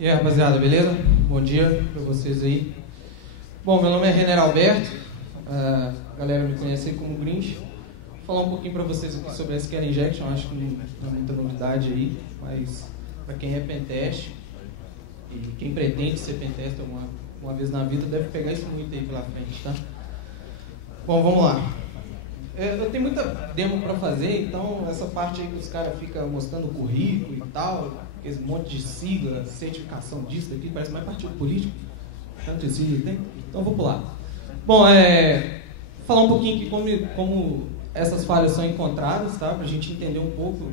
E aí, rapaziada, beleza? Bom dia para vocês aí. Bom, meu nome é Renner Alberto, a galera me conhece aí como Grinch. Vou falar um pouquinho para vocês aqui sobre SQL Injection, acho que não é muita novidade aí, mas para quem é pentest e quem pretende ser pentester uma vez na vida, deve pegar isso muito aí pela frente, tá? Bom, vamos lá. Eu tenho muita demo para fazer, então essa parte aí que os caras ficam mostrando o currículo e tal, esse monte de sigla, certificação disso, daqui, parece mais partido político. Tanto de sigla tem? Então vou pular. Bom, falar um pouquinho aqui como essas falhas são encontradas, tá? Para a gente entender um pouco.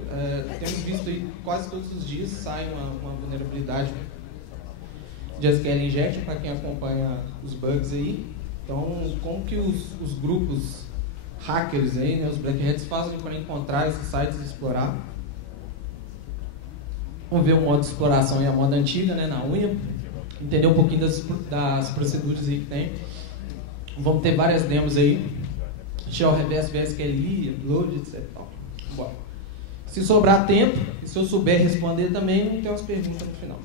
Temos visto aí quase todos os dias sai uma vulnerabilidade de SQL Injection, para quem acompanha os bugs aí. Então, como que os grupos hackers aí, né, os Black Hats, fazem para encontrar esses sites e explorar? Vamos ver o modo de exploração e a moda antiga, né, na unha. Entender um pouquinho das proceduras aí que tem. Vamos ter várias demos aí. Shell Reverse VSQLi, Upload, etc. Bom, se sobrar tempo, e se eu souber responder também, vamos ter umas perguntas no final.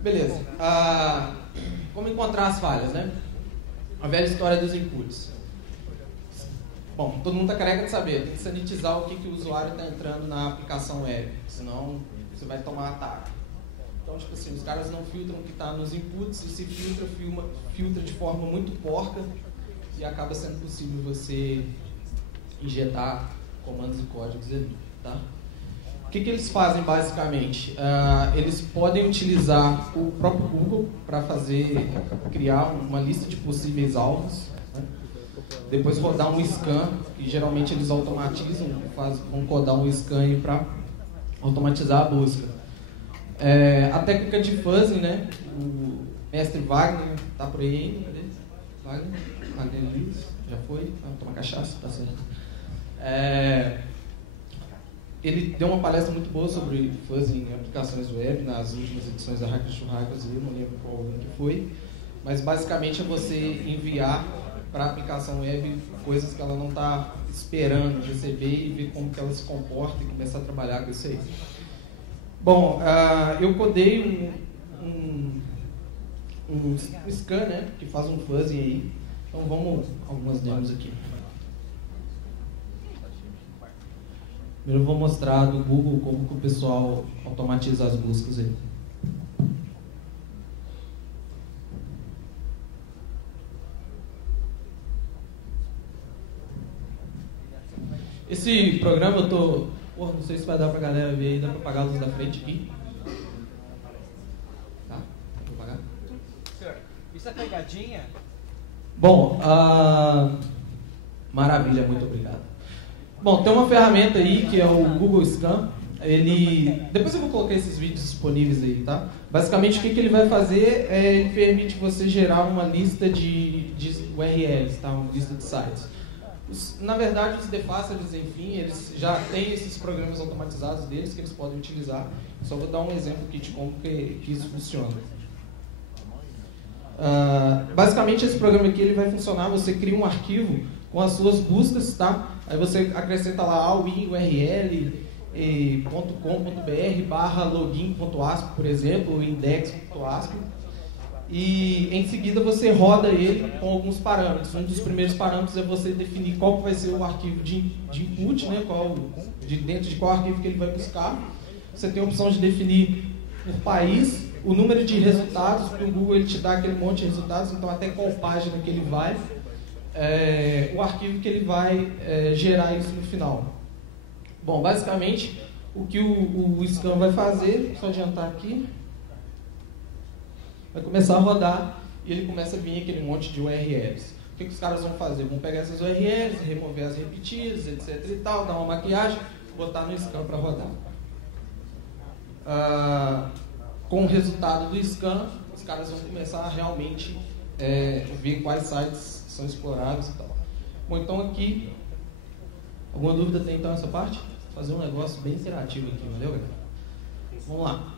Beleza. Como encontrar as falhas, né? A velha história dos inputs. Bom, todo mundo está careca de saber. Tem que sanitizar o que o usuário está entrando na aplicação web. Senão, você vai tomar ataque. Então, tipo assim, os caras não filtram o que está nos inputs. E se filtra de forma muito porca. E acaba sendo possível você injetar comandos e códigos ali, tá? O que eles fazem basicamente? Eles podem utilizar o próprio Google para criar uma lista de possíveis alvos, né? Depois rodar um scan, e geralmente eles automatizam, vão codar um scan para automatizar a busca. A técnica de fuzzing, né? O mestre Wagner está por aí ainda, cadê? Wagner Luiz, já foi? Toma cachaça, tá certo. Ele deu uma palestra muito boa sobre fuzzing em aplicações web nas últimas edições da Hackers to Hackers, eu não lembro qual que foi, mas basicamente é você enviar para a aplicação web coisas que ela não está esperando receber e ver como que ela se comporta e começar a trabalhar com isso aí. Bom, eu codei um scan, né, que faz um fuzzing aí, então vamos algumas demos aqui. Primeiro eu vou mostrar do Google como que o pessoal automatiza as buscas aí. Esse programa eu tô... Porra, não sei se vai dar pra galera ver aí, dá pra apagar a luz da frente aqui. Tá? Vou apagar. Senhor, isso é pegadinha? Bom, maravilha, muito obrigado. Bom, tem uma ferramenta aí que é o Google Scan. Depois eu vou colocar esses vídeos disponíveis aí, tá? Basicamente o que ele vai fazer ele permite você gerar uma lista de URLs, tá? Uma lista de sites. Na verdade, os defacers, enfim, eles já têm esses programas automatizados deles que eles podem utilizar. Só vou dar um exemplo aqui de como que isso funciona. Basicamente, esse programa aqui ele vai funcionar, você cria um arquivo com as suas buscas, tá? Aí você acrescenta lá allin.url.com.br/login.asp, por exemplo, ou index.asp, e em seguida você roda ele com alguns parâmetros. Um dos primeiros parâmetros é você definir qual que vai ser o arquivo de input, né? Dentro de qual arquivo que ele vai buscar. Você tem a opção de definir por país, o número de resultados, porque o Google ele te dá aquele monte de resultados, então até qual página que ele vai. O arquivo que ele vai gerar isso no final. Bom, basicamente o que o scan vai fazer, só adiantar aqui, vai começar a rodar e ele começa a vir aquele monte de URLs. O que os caras vão fazer? Vão pegar essas URLs, remover as repetidas, etc e tal, dar uma maquiagem, botar no scan para rodar. Com o resultado do scan, os caras vão começar a realmente ver quais sites são explorados e tal. Bom, então aqui, alguma dúvida tem então nessa parte? Vou fazer um negócio bem interativo aqui, valeu, galera? Vamos lá.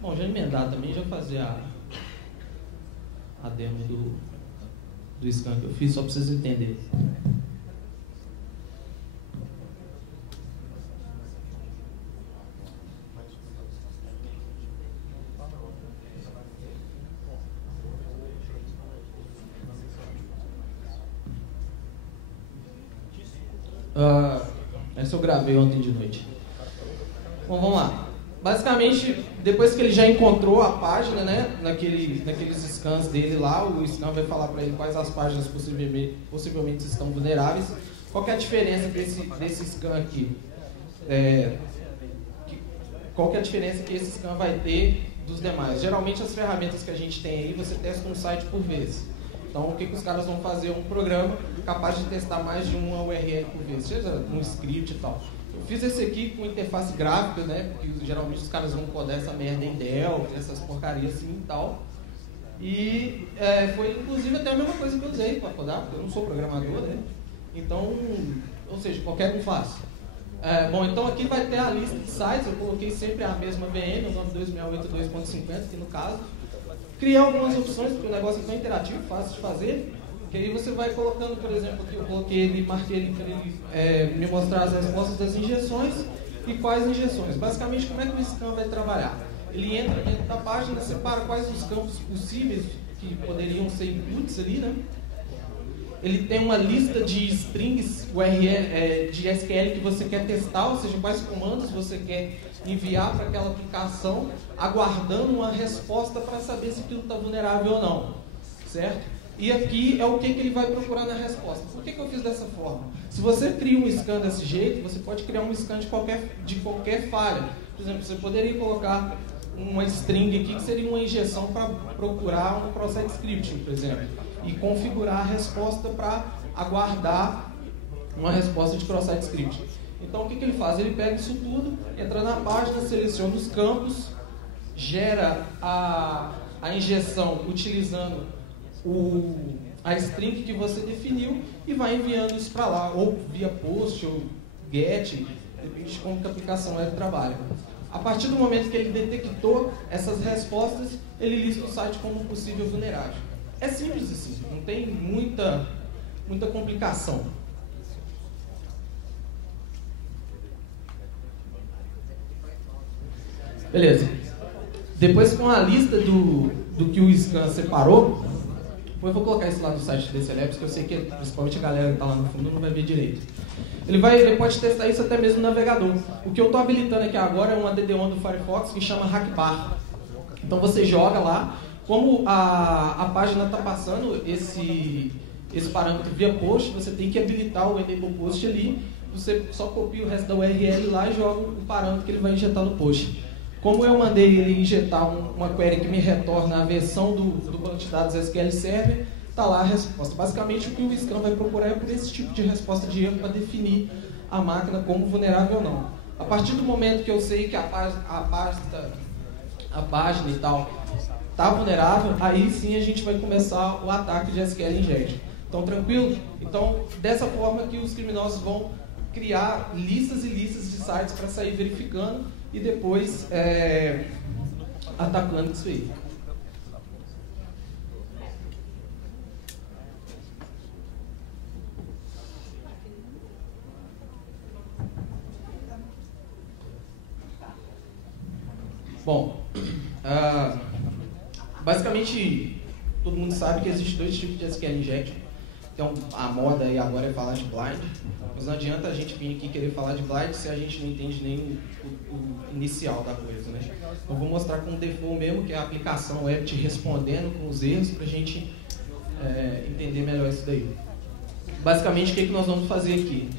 Bom, já emendar também, já fazer a demo do scan que eu fiz, só para vocês entenderem. Essa eu gravei ontem de noite. Bom, vamos lá. Basicamente, depois que ele já encontrou a página, né, naqueles scans dele lá, o scan vai falar para ele quais as páginas possivelmente estão vulneráveis. Qual que é a diferença desse scan aqui? Qual que é a diferença que esse scan vai ter dos demais? Geralmente as ferramentas que a gente tem aí, você testa um site por vez. Então o que os caras vão fazer? Um programa capaz de testar mais de uma URL por vez, seja um script e tal. Eu fiz esse aqui com interface gráfica, né? Porque geralmente os caras vão codar essa merda em Delphi, essas porcarias assim e tal. E foi inclusive até a mesma coisa que eu usei para codar, porque eu não sou programador, né? Então, ou seja, qualquer um faz. Bom, então aqui vai ter a lista de sites, eu coloquei sempre a mesma VM, o nome 2082.50 aqui no caso. Criei algumas opções, porque o negócio é tão interativo, fácil de fazer, que aí você vai colocando, por exemplo, aqui eu coloquei ele, marquei ele para ele me mostrar as respostas das injeções e quais injeções. Basicamente, como é que o scan vai trabalhar? Ele entra dentro da página, separa quais os campos possíveis que poderiam ser inputs ali, né? Ele tem uma lista de strings URL, de SQL que você quer testar, ou seja, quais comandos você quer enviar para aquela aplicação, aguardando uma resposta para saber se aquilo está vulnerável ou não, certo? E aqui é o que ele vai procurar na resposta. Por que eu fiz dessa forma? Se você cria um scan desse jeito, você pode criar um scan de qualquer falha. Por exemplo, você poderia colocar uma string aqui que seria uma injeção para procurar um cross-site scripting, por exemplo, e configurar a resposta para aguardar uma resposta de cross-site scripting. Então o que ele faz? Ele pega isso tudo, entra na página, seleciona os campos, gera a injeção utilizando a string que você definiu e vai enviando isso para lá, ou via post, ou get, depende de como que a aplicação web trabalha. A partir do momento que ele detectou essas respostas, ele lista o site como possível vulnerável. É simples assim, não tem muita complicação. Beleza. Depois, com a lista do que o scan separou, depois eu vou colocar isso lá no site desse Labs, que eu sei que principalmente a galera que está lá no fundo não vai ver direito. Ele pode testar isso até mesmo no navegador. O que eu estou habilitando aqui agora é uma DD1 do Firefox que chama Hackbar. Então você joga lá, como a página está passando esse parâmetro via post, você tem que habilitar o enable post ali, você só copia o resto da URL lá e joga o parâmetro que ele vai injetar no post. Como eu mandei ele injetar uma query que me retorna a versão do banco de dados SQL Server, está lá a resposta. Basicamente, o que o scan vai procurar é por esse tipo de resposta de erro para definir a máquina como vulnerável ou não. A partir do momento que eu sei que a página e tal está vulnerável, aí sim a gente vai começar o ataque de SQL Injection. Então, tranquilo? Então, dessa forma que os criminosos vão criar listas e listas de sites para sair verificando e depois atacando isso aí. Bom, basicamente todo mundo sabe que existem dois tipos de SQL Injection. Então a moda aí agora é falar de blind, mas não adianta a gente vir aqui querer falar de blind se a gente não entende nem o inicial da coisa, né? Eu vou mostrar com o default mesmo, que é a aplicação web te respondendo com os erros para a gente entender melhor isso daí. Basicamente, o que nós vamos fazer aqui?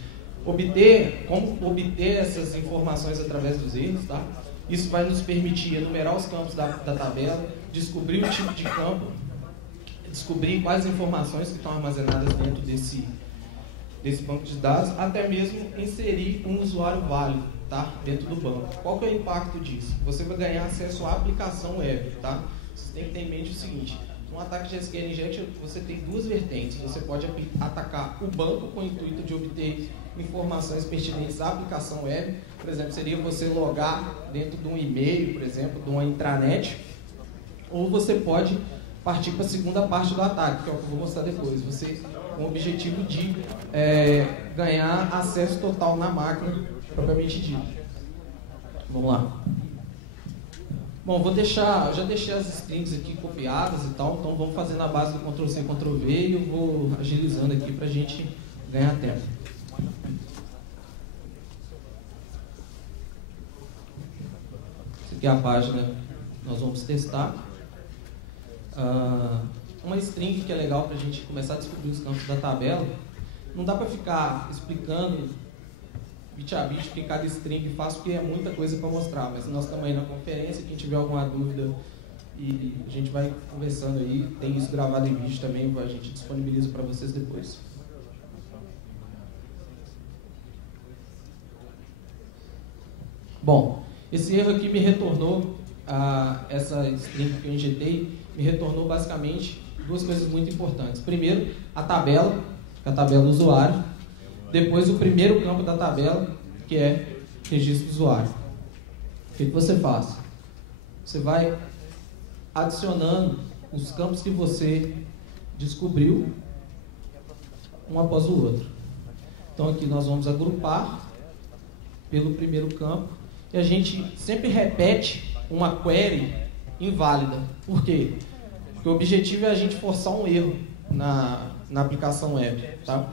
Como obter essas informações através dos erros, tá? Isso vai nos permitir enumerar os campos da tabela, descobrir o tipo de campo, descobrir quais informações que estão armazenadas dentro desse banco de dados, até mesmo inserir um usuário válido, tá? Dentro do banco. Qual que é o impacto disso? Você vai ganhar acesso à aplicação web, tá? Você tem que ter em mente o seguinte: no ataque de SQL Injection você tem duas vertentes. Você pode atacar o banco com o intuito de obter informações pertinentes à aplicação web. Por exemplo, seria você logar dentro de um e-mail, por exemplo, de uma intranet. Ou você pode partir para a segunda parte do ataque, que é o que eu vou mostrar depois. Você com o objetivo de ganhar acesso total na máquina, propriamente dito. Vamos lá. Bom, já deixei as strings aqui copiadas e tal, então vamos fazer na base do Ctrl+C, Ctrl+V e eu vou agilizando aqui para a gente ganhar tempo. aqui é a página que nós vamos testar. Uma string que é legal para a gente começar a descobrir os campos da tabela. Não dá para ficar explicando bit a bit o que cada string faz, porque é muita coisa para mostrar, mas nós estamos aí na conferência, quem tiver alguma dúvida, e a gente vai conversando aí, tem isso gravado em vídeo também, a gente disponibiliza para vocês depois. Bom, esse erro aqui me retornou, essa string que eu injetei, me retornou basicamente duas coisas muito importantes. Primeiro, a tabela do usuário. Depois, o primeiro campo da tabela, que é registro do usuário. O que você faz? Você vai adicionando os campos que você descobriu, um após o outro. Então, aqui nós vamos agrupar pelo primeiro campo. E a gente sempre repete uma query inválida. Por quê? Porque o objetivo é a gente forçar um erro na aplicação web, tá?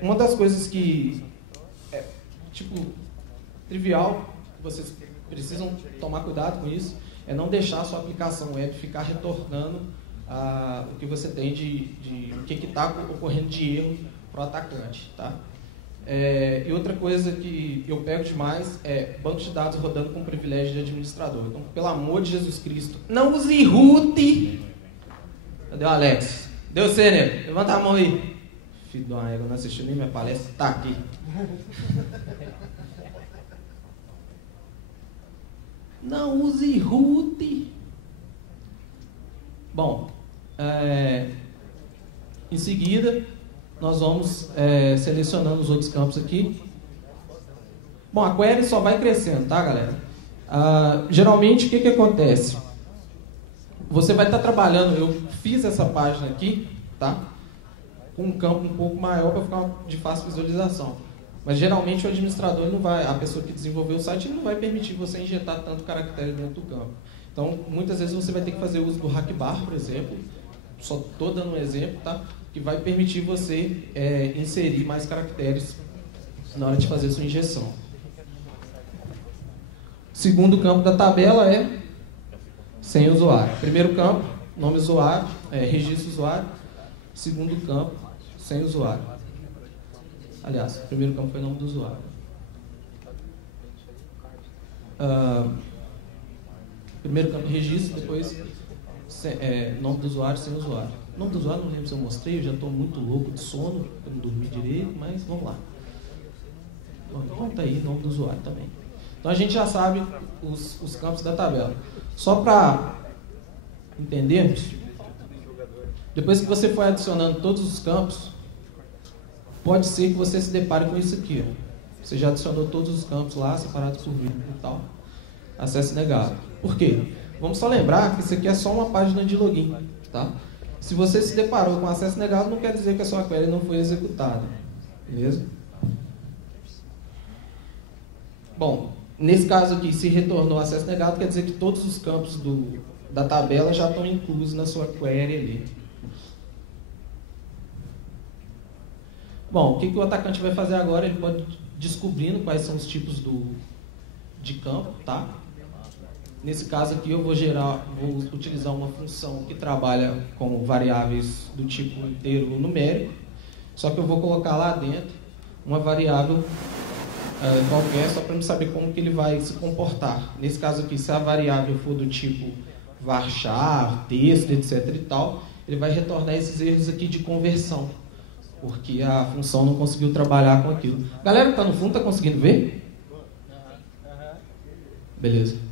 Uma das coisas que é, trivial, vocês precisam tomar cuidado com isso, é não deixar a sua aplicação web ficar retornando o que você tem o que está ocorrendo de erro para o atacante, tá? E outra coisa que eu pego demais é banco de dados rodando com privilégio de administrador. Então, pelo amor de Jesus Cristo, não use root. Cadê o Alex? Deu você, nego? Levanta a mão aí. Filho de uma égua, não assistiu nem minha palestra, tá aqui. Não use root. Bom, em seguida, nós vamos selecionando os outros campos aqui. Bom, a query só vai crescendo, tá, galera? Geralmente, o que acontece? Você vai estar trabalhando, eu fiz essa página aqui, tá? Com um campo um pouco maior para ficar de fácil visualização. Mas geralmente o administrador não vai, a pessoa que desenvolveu o site não vai permitir você injetar tanto caractere dentro do campo. Então, muitas vezes você vai ter que fazer uso do hackbar, por exemplo. Só estou dando um exemplo, tá? Que vai permitir você inserir mais caracteres na hora de fazer sua injeção. Segundo campo da tabela é senha usuário. Primeiro campo, nome usuário, registro usuário. Segundo campo, senha usuário. Aliás, o primeiro campo foi o nome do usuário. Primeiro campo, registro, depois nome do usuário, senha usuário. Nome do usuário, não lembro se eu mostrei, eu já estou muito louco de sono, eu não dormi direito, mas vamos lá. Então tá aí, nome do usuário também. Então a gente já sabe os campos da tabela. Só para entendermos, depois que você for adicionando todos os campos, pode ser que você se depare com isso aqui. Ó. Você já adicionou todos os campos lá, separados por vírgula e tal. Acesso negado. Por quê? Vamos só lembrar que isso aqui é só uma página de login. Tá? Se você se deparou com acesso negado, não quer dizer que a sua query não foi executada. Beleza? Bom, nesse caso aqui, se retornou acesso negado, quer dizer que todos os campos da tabela já estão inclusos na sua query ali. Bom, o que o atacante vai fazer agora? Ele pode ir descobrindo quais são os tipos de campo, tá? Nesse caso aqui eu vou utilizar uma função que trabalha com variáveis do tipo inteiro ou numérico, só que eu vou colocar lá dentro uma variável qualquer, só para eu saber como que ele vai se comportar. Nesse caso aqui, se a variável for do tipo varchar, texto, etc e tal, ele vai retornar esses erros aqui de conversão, porque a função não conseguiu trabalhar com aquilo. Galera que está no fundo, está conseguindo ver? Beleza.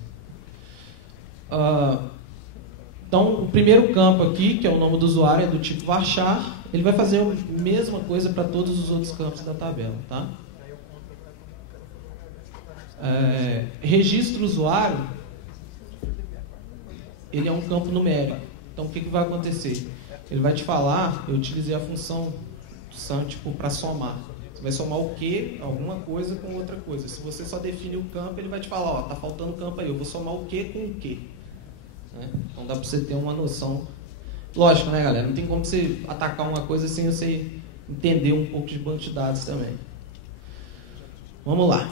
Então, o primeiro campo aqui, que é o nome do usuário, é do tipo varchar. Ele vai fazer a mesma coisa para todos os outros campos da tabela, tá? Registro usuário, ele é um campo numérico. Então, o que vai acontecer? Ele vai te falar, eu utilizei a função sum, tipo, para somar. Você vai somar o que, alguma coisa com outra coisa. Se você só define o campo, ele vai te falar, ó, tá faltando campo aí, eu vou somar o que com o que. Então dá para você ter uma noção. Lógico, né, galera? Não tem como você atacar uma coisa sem você entender um pouco de banco de dados também. Vamos lá.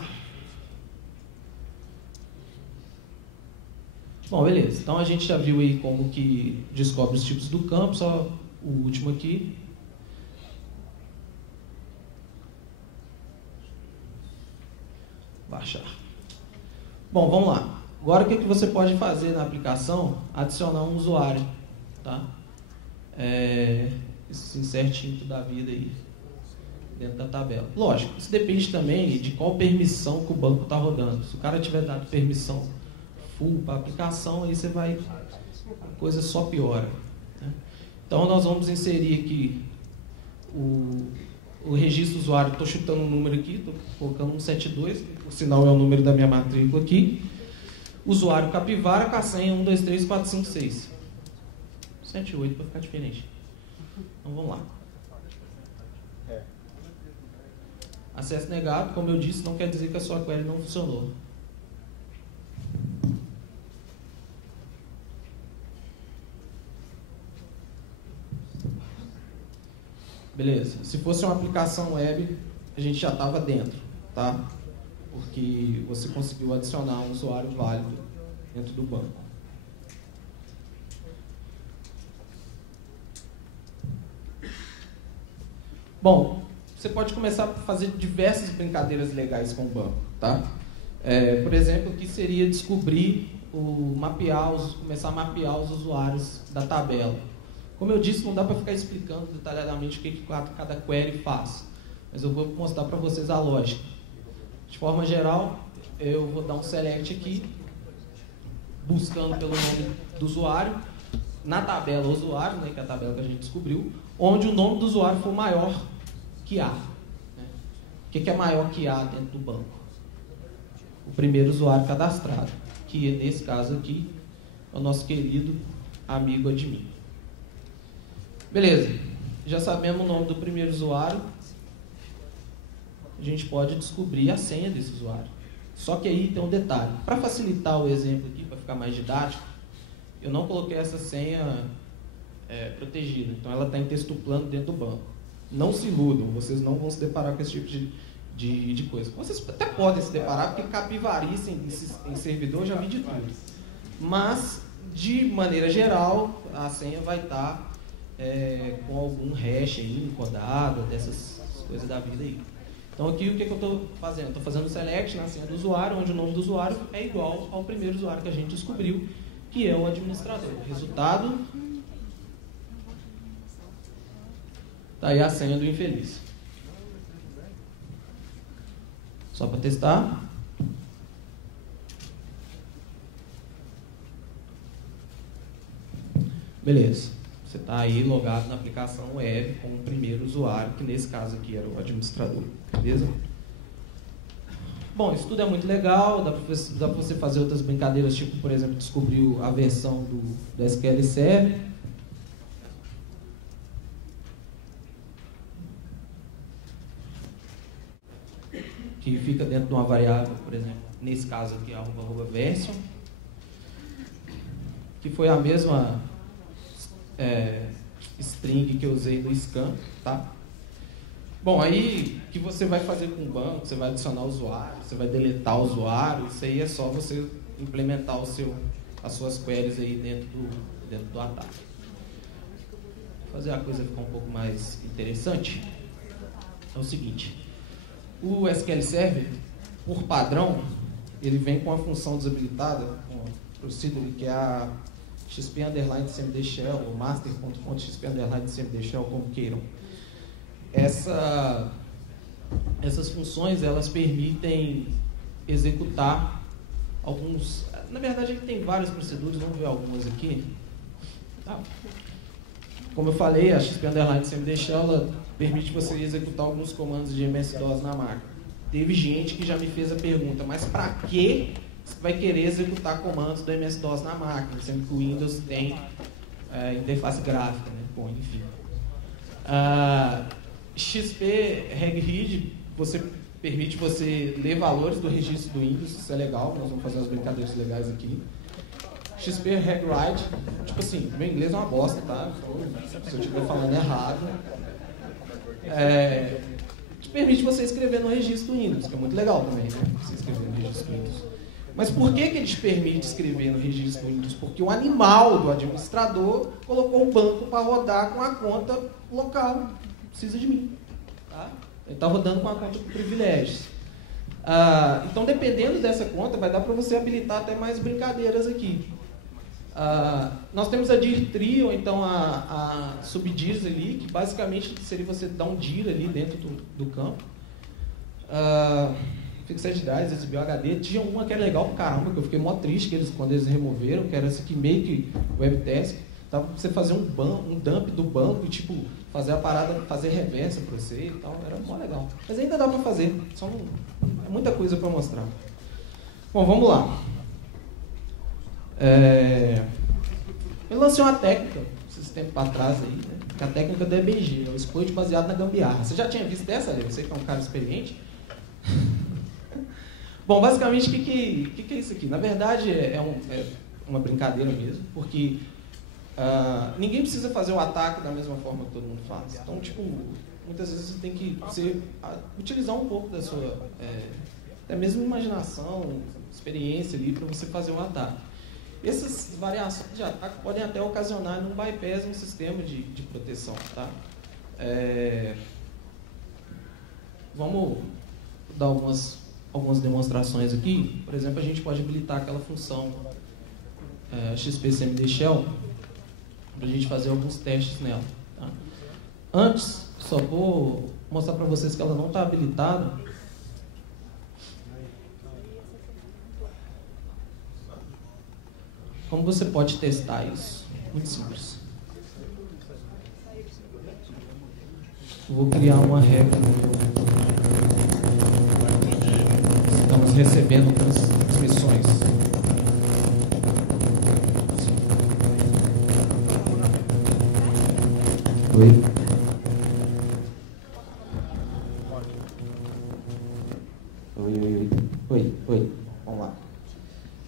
Bom, beleza. Então a gente já viu aí como que descobre os tipos do campo, só o último aqui. Baixar. Bom, vamos lá. Agora o que você pode fazer na aplicação? Adicionar um usuário, tá? Esse insertinho da vida aí dentro da tabela. Lógico, isso depende também de qual permissão que o banco está rodando. Se o cara tiver dado permissão full para a aplicação, aí a coisa só piora, né? Então nós vamos inserir aqui o registro usuário. Estou chutando um número aqui, estou colocando 172, por sinal é o número da minha matrícula aqui. Usuário Capivara com a senha 123456. 78 para ficar diferente. Então vamos lá. Acesso negado, como eu disse, não quer dizer que a sua query não funcionou. Beleza. Se fosse uma aplicação web, a gente já estava dentro, tá? Porque você conseguiu adicionar um usuário válido dentro do banco. Bom, você pode começar a fazer diversas brincadeiras legais com o banco, tá? Por exemplo, que seria descobrir, começar a mapear os usuários da tabela. Como eu disse, não dá para ficar explicando detalhadamente o que cada query faz, mas eu vou mostrar para vocês a lógica. De forma geral, eu vou dar um select aqui, buscando pelo nome do usuário, na tabela usuário, né, que é a tabela que a gente descobriu, onde o nome do usuário for maior que A. Né? O que é maior que A dentro do banco? O primeiro usuário cadastrado, que nesse caso aqui é o nosso querido amigo admin. Beleza, já sabemos o nome do primeiro usuário, a gente pode descobrir a senha desse usuário. Só que aí tem um detalhe. Para facilitar o exemplo aqui, para ficar mais didático, eu não coloquei essa senha protegida. Então ela está em texto plano dentro do banco. Não se iludam, vocês não vão se deparar com esse tipo de coisa. Vocês até podem se deparar, porque capivarice em servidor eu já vi de tudo. Mas, de maneira geral, a senha vai estar com algum hash aí, encodado, dessas coisas da vida aí. Então aqui o que eu estou fazendo? Estou fazendo select na senha do usuário, onde o nome do usuário é igual ao primeiro usuário que a gente descobriu, que é o administrador. Resultado, está aí a senha do infeliz. Só para testar. Beleza. Você está aí logado na aplicação web com o primeiro usuário, que nesse caso aqui era o administrador. Beleza? Bom, isso tudo é muito legal, dá para você fazer outras brincadeiras, tipo, por exemplo, descobrir a versão do SQL Server. Que fica dentro de uma variável, por exemplo, nesse caso aqui, @version, que foi a mesma string que eu usei no scan, tá? Bom, aí o que você vai fazer com o banco? Você vai adicionar usuário, você vai deletar o usuário, isso aí é só você implementar as suas queries aí dentro do ataque. Vou fazer a coisa ficar um pouco mais interessante. É o seguinte, o SQL Server, por padrão, ele vem com a função desabilitada, com a procedure, que é a XP_CMD Shell, ou master.xp_CMD Shell, como queiram. Essas funções, elas permitem executar alguns... Na verdade, ele tem várias procedures, vamos ver algumas aqui. Tá. Como eu falei, a XP_CMD Shell, ela permite você executar alguns comandos de MS-DOS na máquina. Teve gente que já me fez a pergunta, mas para que você vai querer executar comandos do MS-DOS na máquina, sendo que o Windows tem interface gráfica, né? Bom, enfim. XP_regRead permite você ler valores do registro do Windows, isso é legal, nós vamos fazer umas brincadeiras legais aqui. XP_regWrite, tipo assim, meu inglês é uma bosta, tá? Se eu estiver falando errado. Te permite você escrever no registro do Windows, que é muito legal também, né? Você escrever no registro do Windows. Mas por que ele te permite escrever no registro Windows? Porque o animal do administrador colocou o banco para rodar com a conta local. Precisa de mim. Tá? Ele está rodando com a conta de privilégios. Então, dependendo dessa conta, vai dar para você habilitar até mais brincadeiras aqui. Nós temos a dir tree, ou então a subdirs ali, que basicamente seria você dar um dir ali dentro do campo. Fixed DAS, exibiu HD. Tinha uma que era legal pra caramba, que eu fiquei mó triste quando eles removeram, que era esse aqui, make webtask. Dava pra você fazer um dump do banco e tipo, fazer a parada, fazer reversa pra você e tal. Era mó legal. Mas ainda dá pra fazer, só não, é muita coisa pra mostrar. Bom, vamos lá. Eu lancei uma técnica, esses tempos para trás aí, né? Que é a técnica do EBG, o exploit baseado na gambiarra. Você já tinha visto essa, Lê? Você que é um cara experiente. Bom, basicamente, o que é isso aqui? Na verdade, é uma brincadeira mesmo, porque ninguém precisa fazer o ataque da mesma forma que todo mundo faz. Então, tipo, muitas vezes você tem que utilizar um pouco da sua, até mesmo imaginação, experiência ali, para você fazer um ataque. Essas variações de ataque podem até ocasionar um bypass no sistema de proteção. Tá? Vamos dar algumas demonstrações aqui. Por exemplo, a gente pode habilitar aquela função XP-CMD Shell para a gente fazer alguns testes nela. Tá? Antes, só vou mostrar para vocês que ela não está habilitada. Como você pode testar isso? Muito simples. Vou criar uma regra. Estamos recebendo transmissões. Oi. Oi. Vamos lá.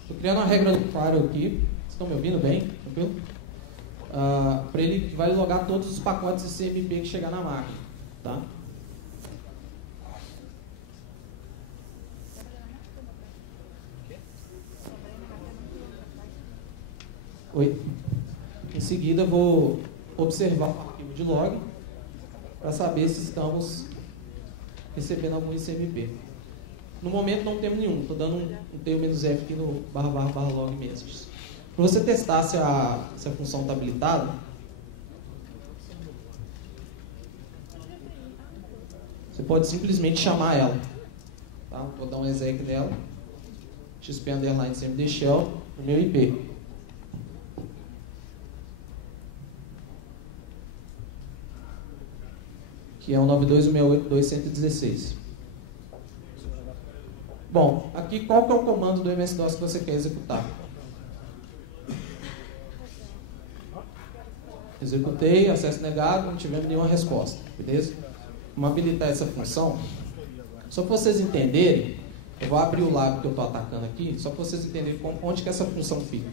Estou criando uma regra do Firewall aqui. Estão me ouvindo bem? Tranquilo? Para ele que vai logar todos os pacotes de CMP que chegar na máquina. Tá? Oi. Em seguida, vou observar o arquivo de log para saber se estamos recebendo algum ICMP. No momento não temos nenhum. Estou dando um T-F aqui no /log messages. Para você testar se a função está habilitada, você pode simplesmente chamar ela. Tá? Vou dar um exec dela. XP_CMD Shell no meu IP. Que é o 92.168.216. Bom, aqui qual que é o comando do MS-DOS que você quer executar? Executei, acesso negado, não tivemos nenhuma resposta. Beleza? Vamos habilitar essa função. Só para vocês entenderem, eu vou abrir o lab que eu estou atacando aqui, só para vocês entenderem onde que essa função fica.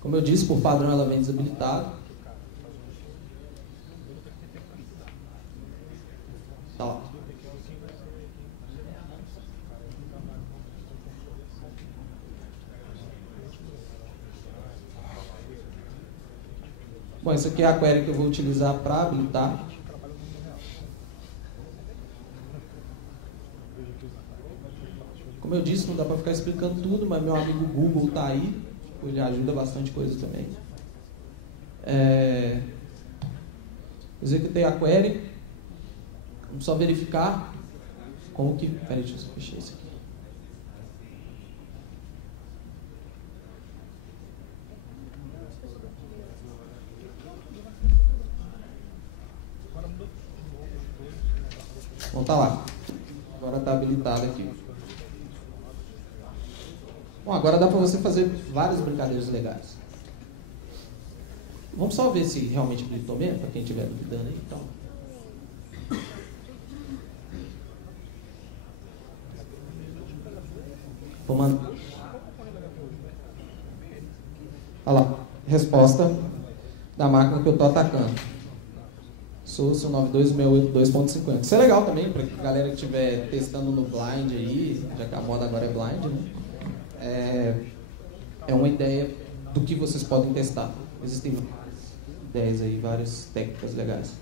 Como eu disse, por padrão ela vem desabilitada. Tá lá. Bom, essa aqui é a query que eu vou utilizar para habilitar. Como eu disse, não dá para ficar explicando tudo, mas meu amigo Google está aí. Ele ajuda bastante coisa também. Executei a query. Vamos só verificar como que... Peraí, deixa eu só fechar isso aqui. Bom, tá lá. Agora está habilitado aqui. Bom, agora dá para você fazer várias brincadeiras legais. Vamos só ver se realmente habilitou mesmo, para quem estiver duvidando aí. Então. Vou mandar. Olha lá. Resposta. da máquina que eu estou atacando. Source 192.168.2.50. Isso é legal também para a galera que estiver testando no blind aí, já que a moda agora é blind, né? É uma ideia do que vocês podem testar. Existem várias ideias aí, várias técnicas legais.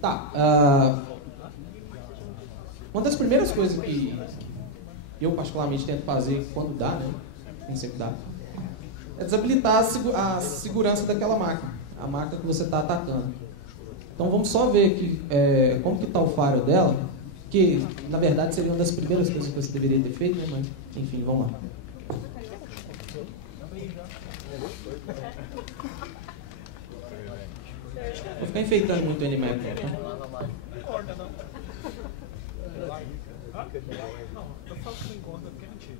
Tá. Uma das primeiras coisas que eu particularmente tento fazer quando dá, né? Nem sempre dá, é desabilitar a segurança daquela máquina, a máquina que você está atacando. Então vamos só ver aqui como que está o firewall dela, que na verdade seria uma das primeiras coisas que você deveria ter feito, né? Mas enfim, vamos lá. Vou ficar enfeitando muito o Nmap. Não, eu falo que não encontra porque é mentira.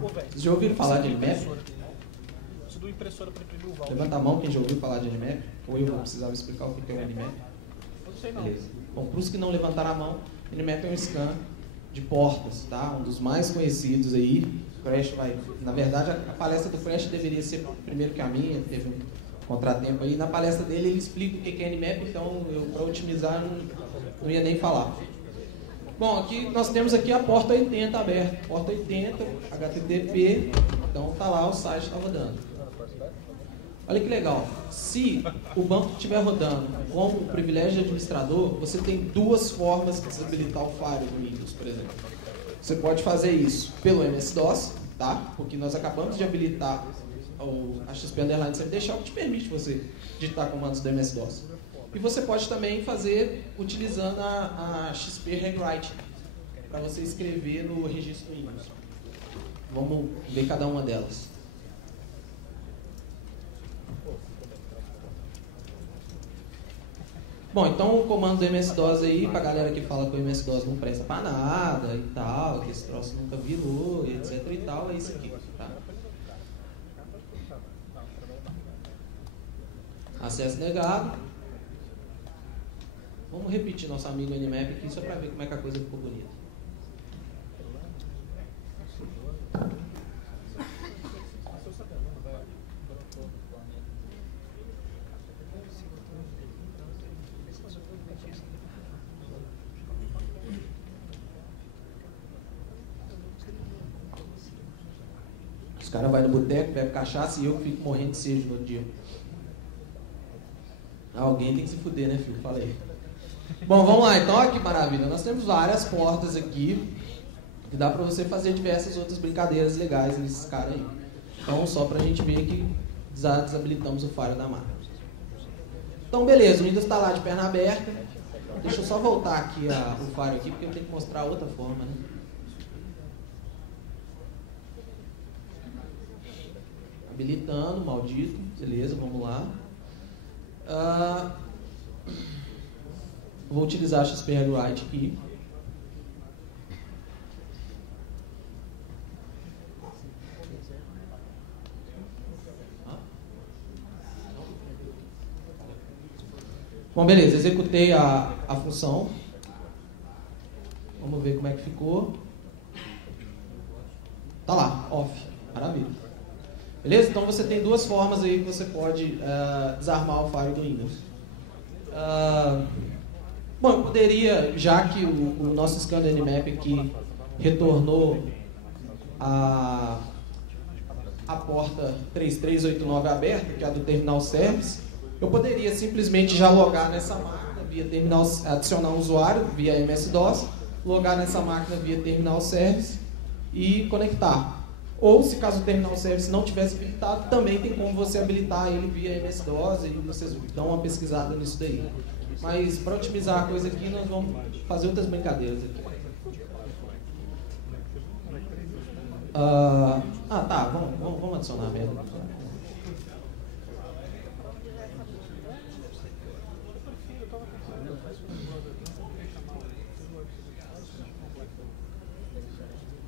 Vocês já ouviram falar de Nmap? Isso do impressora para imprimir o voucher. Levanta a mão quem já ouviu falar de Nmap. Ou eu vou precisar explicar o que é o Nmap. Eu não sei não. Beleza. Bom, para os que não levantaram a mão, Nmap é um scan de portas, tá? Um dos mais conhecidos aí. O Crash vai... Na verdade, a palestra do Crash deveria ser primeiro que a minha, teve um contratempo aí. Na palestra dele, ele explica o que é Nmap, então, para otimizar, não ia nem falar. Bom, aqui nós temos aqui a porta 80 aberta. Porta 80, HTTP, então tá lá, o site está rodando. Olha que legal. Se o banco estiver rodando como privilégio de administrador, você tem duas formas de desabilitar o firewall do Windows, por exemplo. Você pode fazer isso pelo MS-DOS, tá? Porque nós acabamos de habilitar a XP_CMD que te permite você digitar comandos do MS-DOS. E você pode também fazer utilizando a XP Rewrite, para você escrever no registro Windows. Vamos ver cada uma delas. Bom, então o comando do MS-DOS aí, pra galera que fala que o MS-DOS não presta pra nada e tal, que esse troço nunca virou, e etc e tal, é isso aqui, tá? Acesso negado. Vamos repetir nosso amigo Nmap aqui, só pra ver como é que a coisa ficou bonita. Os caras vão no boteco, bebem cachaça e eu fico morrendo de sede no outro dia. Alguém tem que se fuder, né, filho? Fala aí. Bom, vamos lá. Então, olha que maravilha. Nós temos várias portas aqui que dá pra você fazer diversas outras brincadeiras legais nesses caras aí. Então, só pra gente ver que desabilitamos o firewall da máquina. Então, beleza. O Windows está lá de perna aberta. Deixa eu só voltar aqui o firewall aqui, porque eu tenho que mostrar outra forma, né? Habilitando, maldito. Beleza, vamos lá. Vou utilizar a XP Rewrite aqui. Bom, beleza, executei a função. Vamos ver como é que ficou. Tá lá, off. Maravilha. Beleza? Então você tem duas formas aí que você pode desarmar o firewall do Windows. Bom, eu poderia, já que o nosso scan do Nmap aqui retornou a porta 3389 aberta, que é a do Terminal Service, eu poderia simplesmente já logar nessa máquina via terminal, adicionar um usuário via MS-DOS, logar nessa máquina via Terminal Service e conectar. Ou, se caso o Terminal Service não tivesse habilitado, também tem como você habilitar ele via MS-DOS e vocês dão uma pesquisada nisso daí. Mas, para otimizar a coisa aqui, nós vamos fazer outras brincadeiras aqui. Tá, vamos adicionar mesmo.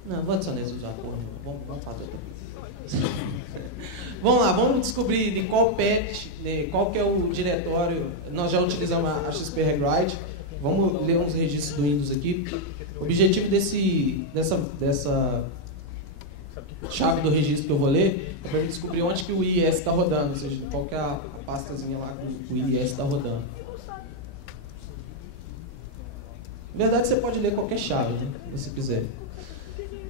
Não, vou adicionar esse usuário, vamos fazer outra coisa. Vamos lá, vamos descobrir de qual patch, né, qual que é o diretório. Nós já utilizamos a XP Rewrite. Vamos ler uns registros do Windows aqui. O objetivo dessa chave do registro que eu vou ler é para descobrir onde que o IIS está rodando, ou seja, qual que é a pastazinha lá que o IIS está rodando. Na verdade, você pode ler qualquer chave, né, se quiser.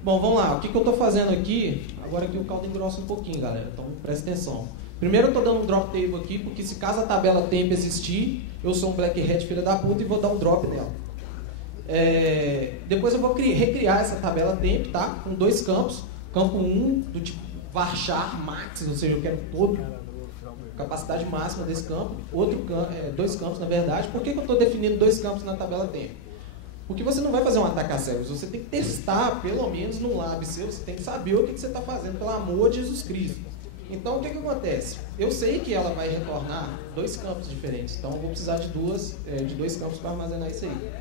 Bom, vamos lá. O que eu estou fazendo aqui? Agora que o caldo engrossa um pouquinho, galera. Então, presta atenção. Primeiro, eu estou dando um drop table aqui, porque se caso a tabela temp existir, eu sou um black hat filha da puta e vou dar um drop nela. Depois eu vou recriar essa tabela temp, tá? Com dois campos. Campo 1, do tipo varchar max, ou seja, eu quero todo capacidade máxima desse campo. Dois campos, na verdade. Por que eu estou definindo dois campos na tabela temp? Porque você não vai fazer um ataque a cegas, você tem que testar, pelo menos no lab seu, você tem que saber o que você está fazendo, pelo amor de Jesus Cristo. Então, o que acontece? Eu sei que ela vai retornar dois campos diferentes, então eu vou precisar de dois campos para armazenar isso aí.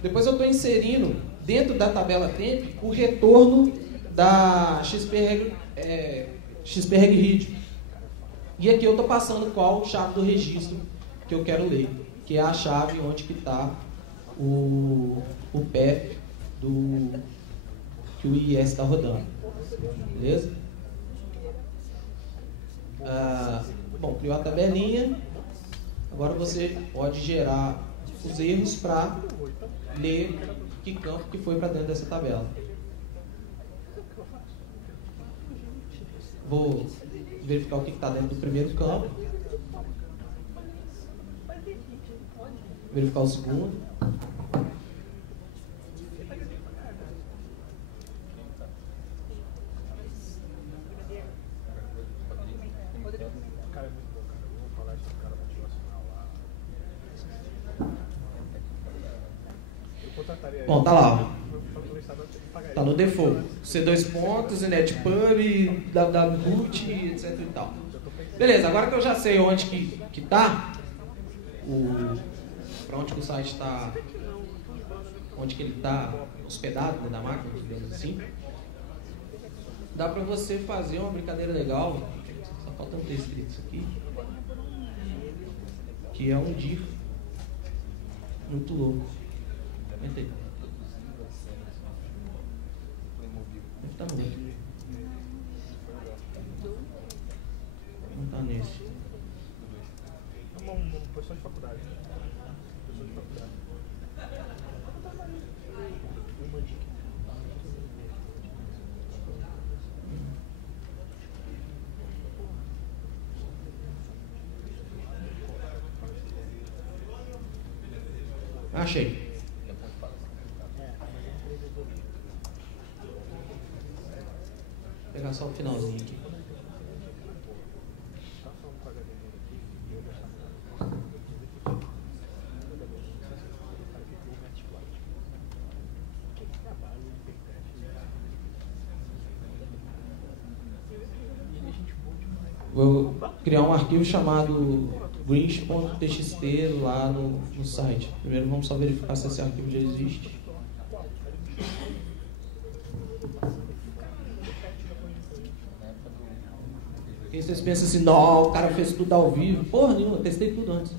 Depois eu estou inserindo, dentro da tabela temp, o retorno da XP Read. E aqui eu estou passando qual chave do registro que eu quero ler, que é a chave onde que está o path que o IIS está rodando. Beleza? Bom, criou a tabelinha. Agora você pode gerar os erros para ler que campo que foi para dentro dessa tabela. Vou verificar o que está dentro do primeiro campo. Verificar o segundo. Bom, tá lá. Tá no default. C2 pontos, netpub, www-root, etc e tal. Beleza, agora que eu já sei onde que tá, para onde que o site está, onde que ele está hospedado, né, da máquina, digamos assim, dá para você fazer uma brincadeira legal. Só falta ter escrito isso aqui, que é um dir muito louco. Aguenta aí. Deve estar muito. Não está nesse. Uma posição de faculdade. Posição de faculdade. Uma dica. Achei. Vou pegar só o finalzinho aqui. Vou criar um arquivo chamado grinch.txt lá no site. Primeiro vamos só verificar se esse arquivo já existe. E vocês pensam assim, não, o cara fez tudo ao vivo. Porra nenhuma, testei tudo antes.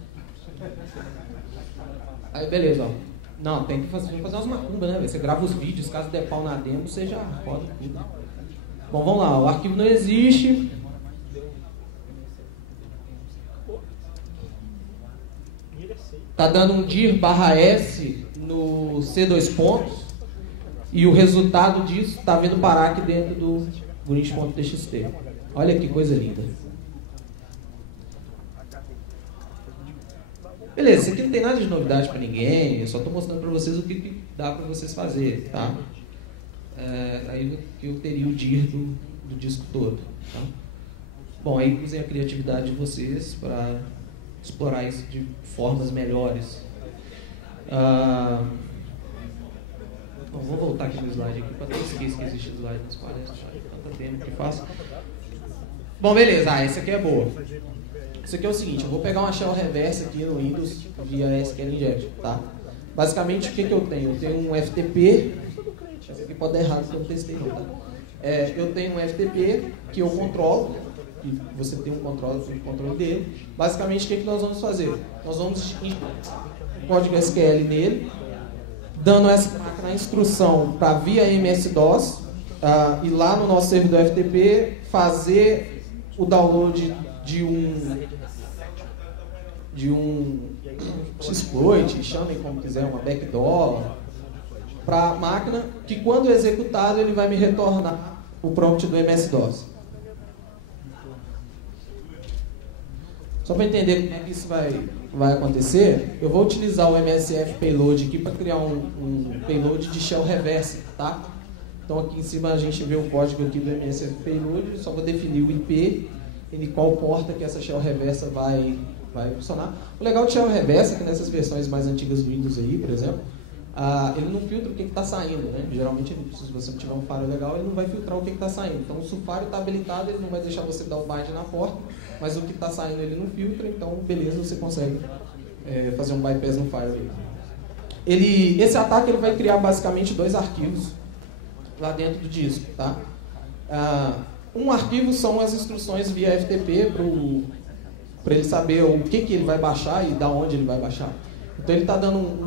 Aí beleza, ó. Não, tem que fazer umas macumbas, né? Você grava os vídeos, caso der pau na demo, você já roda tudo. Bom, vamos lá, o arquivo não existe. Tá dando um dir/s no C2 pontos e o resultado disso está vindo parar aqui dentro do grinch.txt. Olha que coisa linda. Beleza, isso aqui não tem nada de novidade para ninguém, eu só estou mostrando para vocês o que dá para vocês fazer, tá? Aí eu teria o dir do disco todo, tá? Bom, aí usem a criatividade de vocês para explorar isso de formas melhores. Vou voltar aqui no slide aqui para ter esquecer que existe slide nas palestras. Tanta pena que faço. Bom, beleza. Essa aqui é boa. Isso aqui é o seguinte, eu vou pegar uma shell reverse aqui no Windows via SQL Injection, tá? Basicamente, o que eu tenho? Eu tenho um FTP. Isso aqui pode dar errado porque eu não testei não, tá? Eu tenho um FTP que eu controlo, e você tem um controle dele. Basicamente, o que nós vamos fazer? Nós vamos código SQL nele, dando essa máquina a instrução para via MS-DOS, e lá no nosso servidor FTP fazer o download de um exploit, chamem como quiser, uma backdoor, para a máquina, que quando executado ele vai me retornar o prompt do MS-DOS. Só para entender como é que isso vai acontecer, eu vou utilizar o MSF Payload aqui para criar um payload de shell reverse, tá? Então aqui em cima a gente vê o código aqui do MSF Payload, só vou definir o IP, em qual porta que essa shell reversa vai funcionar. O legal de shell reversa é que nessas versões mais antigas do Windows aí, por exemplo, ele não filtra o que está saindo, né? Geralmente, se você não tiver um firewall legal, ele não vai filtrar o que está saindo. Então, se o firewall está habilitado, ele não vai deixar você dar o bind na porta, mas o que está saindo ele não filtra, então, beleza, você consegue fazer um bypass no firewall. Esse ataque ele vai criar basicamente 2 arquivos lá dentro do disco, tá? Um arquivo são as instruções via FTP para ele saber o que ele vai baixar e da onde ele vai baixar. Então ele está dando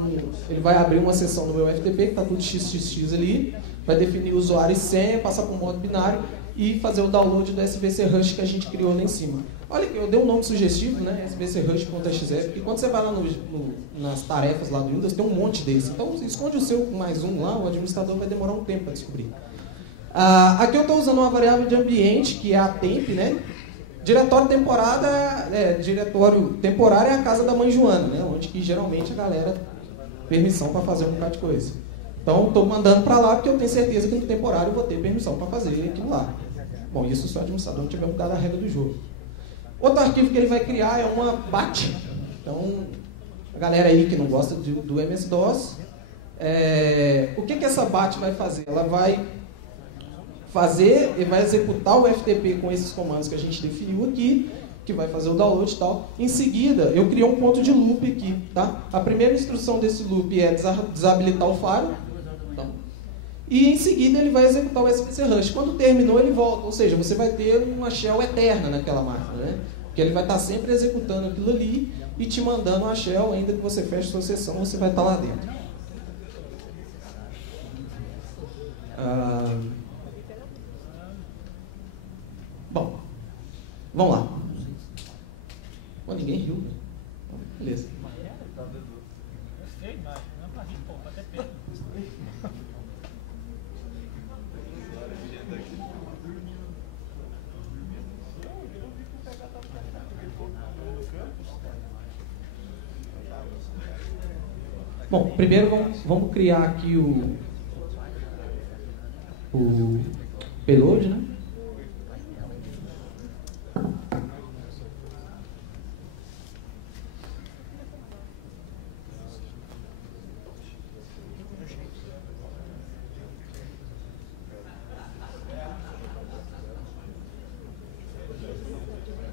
ele vai abrir uma seção no meu FTP que está tudo XXX ali, vai definir o usuário e senha, passar para o modo binário e fazer o download do SVC Rush que a gente criou lá em cima. Olha que eu dei um nome sugestivo, né? SVC Rush.exe, e quando você vai lá nas tarefas lá do Windows, tem um monte desse. Então esconde o seu com mais um lá, o administrador vai demorar um tempo para descobrir. Aqui eu estou usando uma variável de ambiente, que é a temp, né? Diretório temporário é a casa da mãe Joana, né? Onde que geralmente a galera tem permissão para fazer um bocado de coisa. Então estou mandando para lá porque eu tenho certeza que no temporário eu vou ter permissão para fazer aquilo lá. Bom, isso se o administrador não tiver mudado a regra do jogo. Outro arquivo que ele vai criar é uma BAT. Então, a galera aí que não gosta do MS-DOS, o que essa BAT vai fazer? Ela vai executar o FTP com esses comandos que a gente definiu aqui, que vai fazer o download e tal. Em seguida, eu criei um ponto de loop aqui, tá? A primeira instrução desse loop é desabilitar o firewall. Então, e em seguida ele vai executar o SVC Rush. Quando terminou, ele volta. Ou seja, você vai ter uma shell eterna naquela máquina, né? Porque ele vai estar sempre executando aquilo ali e te mandando uma shell, ainda que você feche sua sessão, você vai estar lá dentro. Bom, vamos lá. Pô, ninguém riu. Beleza. Bom, primeiro vamos criar aqui o payload, né?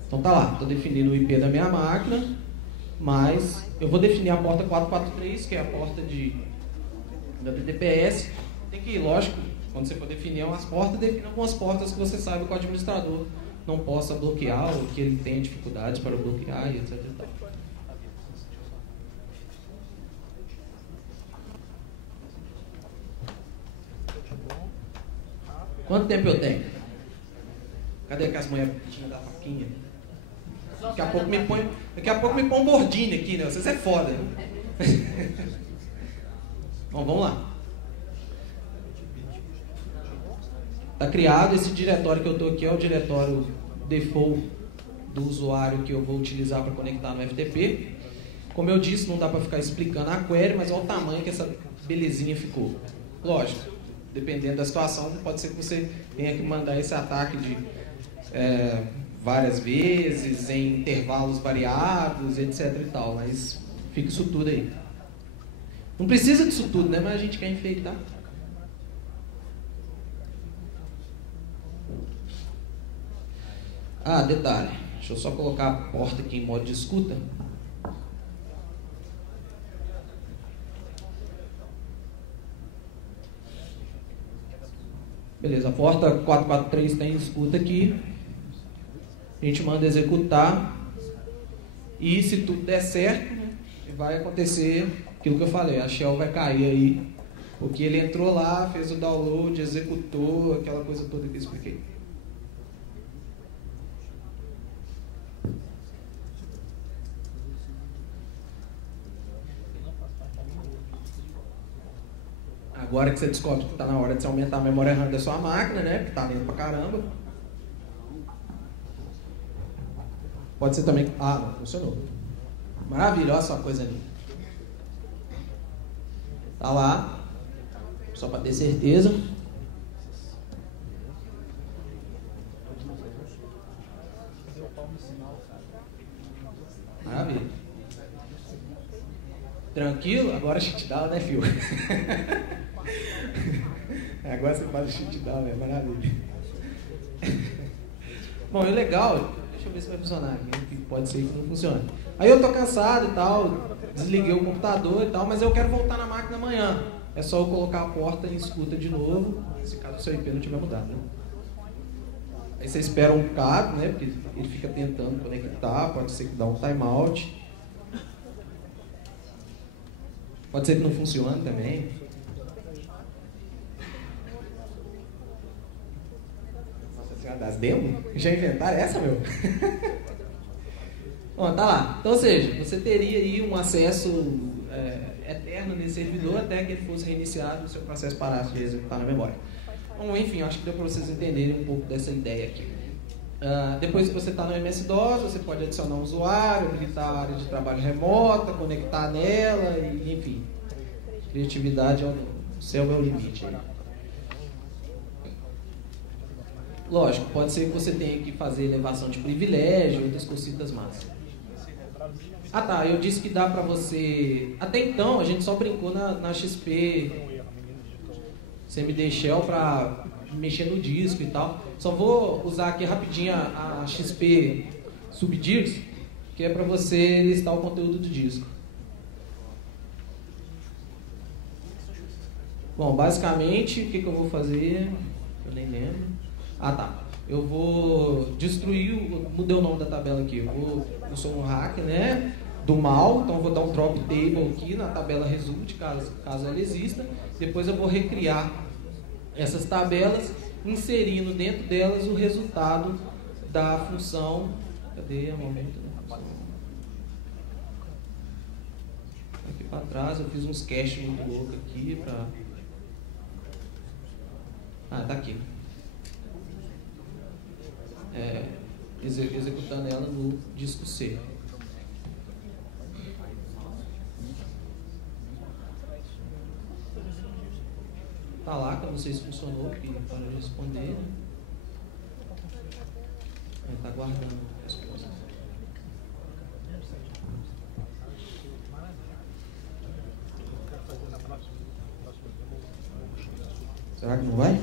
Então tá lá, estou definindo o IP da minha máquina, mas eu vou definir a porta 443, que é a porta da BTPS. Tem que ir, lógico, quando você for definir umas portas, defina algumas portas que você sabe que o administrador não possa bloquear ou que ele tenha dificuldades para bloquear e etc. E tal. Quanto tempo eu tenho? Cadê aquelas mulheres da faquinha? Daqui a pouco me põe um bordinho aqui, né? Vocês é foda, né? Bom, vamos lá. Está criado esse diretório que eu estou aqui, é o diretório default do usuário que eu vou utilizar para conectar no FTP. Como eu disse, não dá para ficar explicando a query, mas olha o tamanho que essa belezinha ficou. Lógico, dependendo da situação, pode ser que você tenha que mandar esse ataque de várias vezes, em intervalos variados, etc. e tal, mas fica isso tudo aí. Não precisa disso tudo, né? Mas a gente quer enfeitar. Detalhe. Deixa eu só colocar a porta aqui em modo de escuta. Beleza, a porta 443 tem escuta aqui. A gente manda executar. E se tudo der certo, né, vai acontecer aquilo que eu falei. A shell vai cair aí. Porque ele entrou lá, fez o download, executou, aquela coisa toda que eu expliquei. Agora que você descobre que está na hora de você aumentar a memória RAM da sua máquina, né? Porque está lento pra caramba. Pode ser também... Ah, não, funcionou. Maravilha, olha só a coisa ali. Tá lá. Só para ter certeza. Maravilha. Tranquilo? Agora shutdown, né, filho? Agora você faz o shutdown, né? Maravilha. Bom, e o legal, deixa eu ver se vai funcionar aqui, pode ser que não funcione. Aí eu tô cansado e tal, desliguei o computador e tal, mas eu quero voltar na máquina amanhã. É só eu colocar a porta em escuta de novo, se caso o seu IP não tiver mudado, né? Aí você espera um bocado, né? Porque ele fica tentando conectar, pode ser que dá um timeout. Pode ser que não funcione também. Nossa Senhora das demos? Já inventaram essa, meu? Bom, tá lá. Então, ou seja, você teria aí um acesso eterno nesse servidor até que ele fosse reiniciado e o seu processo parasse de executar na memória. Bom, enfim, acho que deu para vocês entenderem um pouco dessa ideia aqui. Depois que você está no MS-DOS, você pode adicionar um usuário, habilitar a área de trabalho remota, conectar nela, e, enfim. Criatividade, o céu é o limite aí. Lógico, pode ser que você tenha que fazer elevação de privilégio, outras cositas massas. Ah tá, eu disse que dá pra você... Até então, a gente só brincou na XP CMD Shell pra mexer no disco e tal. Só vou usar aqui rapidinho a XP Subdirs, que é pra você listar o conteúdo do disco. Bom, basicamente, o que eu vou fazer? Eu nem lembro. Ah tá, eu vou destruir, mudei o nome da tabela aqui. Eu sou um hacker, né? Do mal, então eu vou dar um drop table aqui na tabela result, caso ela exista. Depois eu vou recriar essas tabelas, inserindo dentro delas o resultado da função. Cadê o momento da função? Aqui para trás eu fiz uns caches muito loucos aqui para... Ah, tá aqui. Executando ela no disco C. Tá lá, que eu não sei se funcionou, porque parou de responder. Né? Tá aguardando a resposta. Será que não vai?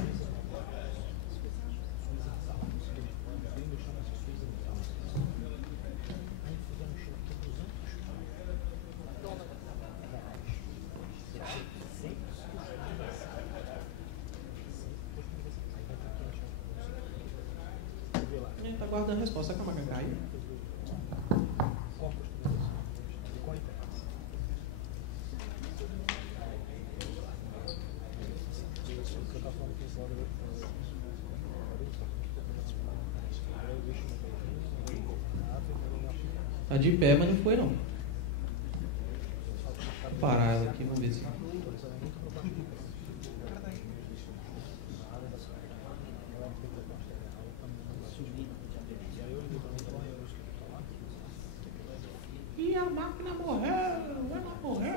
Está aguardando a resposta. Será que a máquina caiu? Tá de pé, mas não foi não. Vou parar ela aqui, vamos ver se... E a máquina morreu, ela morreu.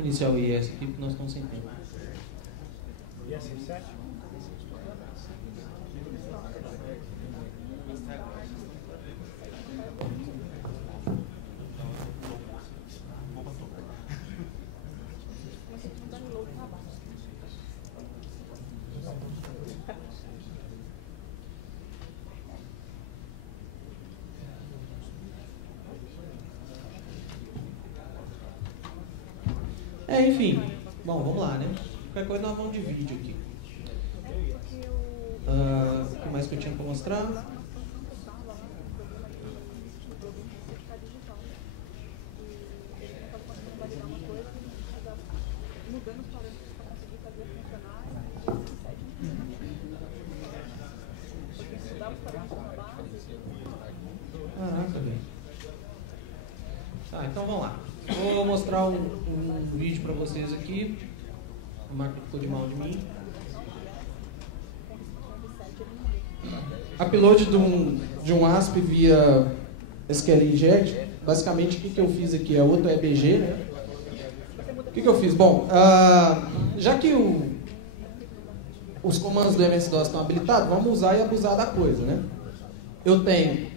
Iniciar o IS aqui, porque nós estamos sem tempo. IS7? Enfim. Bom, vamos lá, né? Qualquer coisa nós vamos de vídeo aqui. O que mais que eu tinha para mostrar? Caraca, velho. Tá, então vamos lá. Vou mostrar um vídeo para vocês aqui. A máquina ficou de mal de mim. Upload de um ASP via SQL Inject. Basicamente, o que eu fiz aqui é outro EBG, né? O que eu fiz? Bom, já que os comandos do MS-DOS estão habilitados, vamos usar e abusar da coisa, né? Eu tenho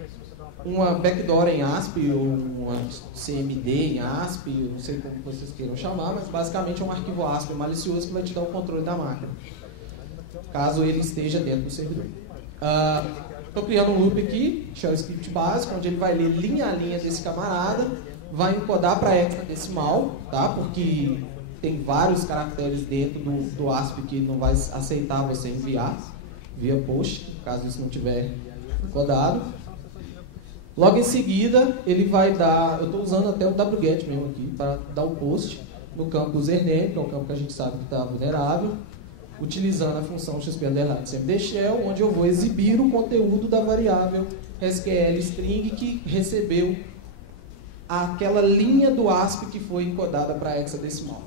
uma backdoor em ASP ou uma CMD em ASP, eu não sei como vocês queiram chamar, mas basicamente é um arquivo ASP malicioso que vai te dar o controle da máquina, caso ele esteja dentro do servidor. Estou criando um loop aqui, shell script básico, onde ele vai ler linha a linha desse camarada, vai encodar para hexadecimal, tá? Porque tem vários caracteres dentro do ASP que não vai aceitar você enviar via post, caso isso não tiver encodado. Logo em seguida, ele vai dar, eu estou usando até o wget mesmo aqui, para dar o post no campo username, que é o campo que a gente sabe que está vulnerável, utilizando a função xp_cmd_shell, onde eu vou exibir o conteúdo da variável SQL string que recebeu aquela linha do ASP que foi encodada para hexadecimal.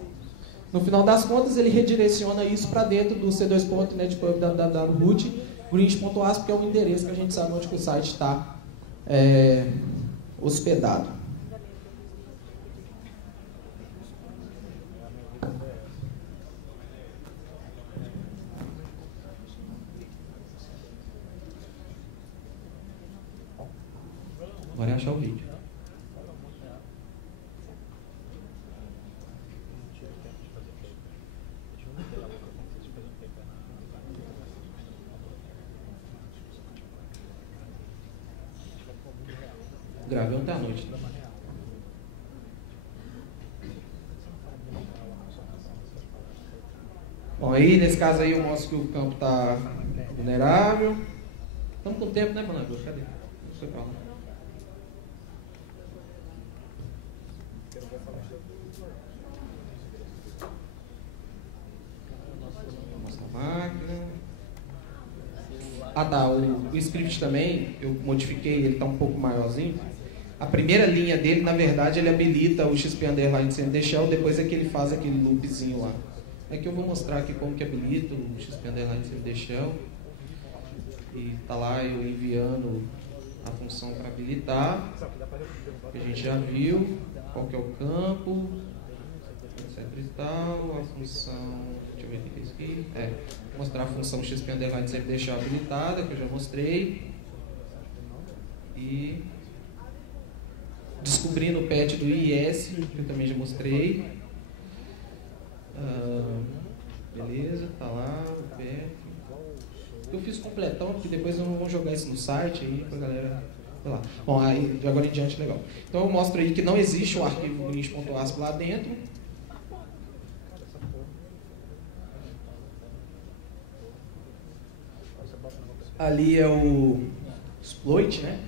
No final das contas, ele redireciona isso para dentro do c2.netpub www.root grinch.asp, que é o endereço que a gente sabe onde que o site está hospedado. Agora é achar o vídeo. Gravei ontem à noite. Bom, aí nesse caso aí eu mostro que o campo está vulnerável. Estamos com tempo, né, Fernando? Cadê? Deixa eu falar. Mostra a máquina. Ah tá, o script também, eu modifiquei, ele está um pouco maiorzinho. A primeira linha dele, na verdade, ele habilita o xp_cmd_shell, depois é que ele faz aquele loopzinho lá. É que eu vou mostrar aqui como que habilita o xp_cmd_shell. E tá lá eu enviando a função para habilitar, que a gente já viu, qual que é o campo, etc e tal, a função, deixa eu ver o que é isso aqui, vou mostrar a função xp_cmd_shell habilitada, que eu já mostrei, e descobrindo o patch do IIS, que eu também já mostrei. Beleza, tá lá o patch. Eu fiz completão, porque depois eu não vou jogar isso no site aí pra galera. Sei lá. Bom, aí de agora em diante legal. Então eu mostro aí que não existe um arquivo grinch.asp lá dentro. Ali é o exploit, né?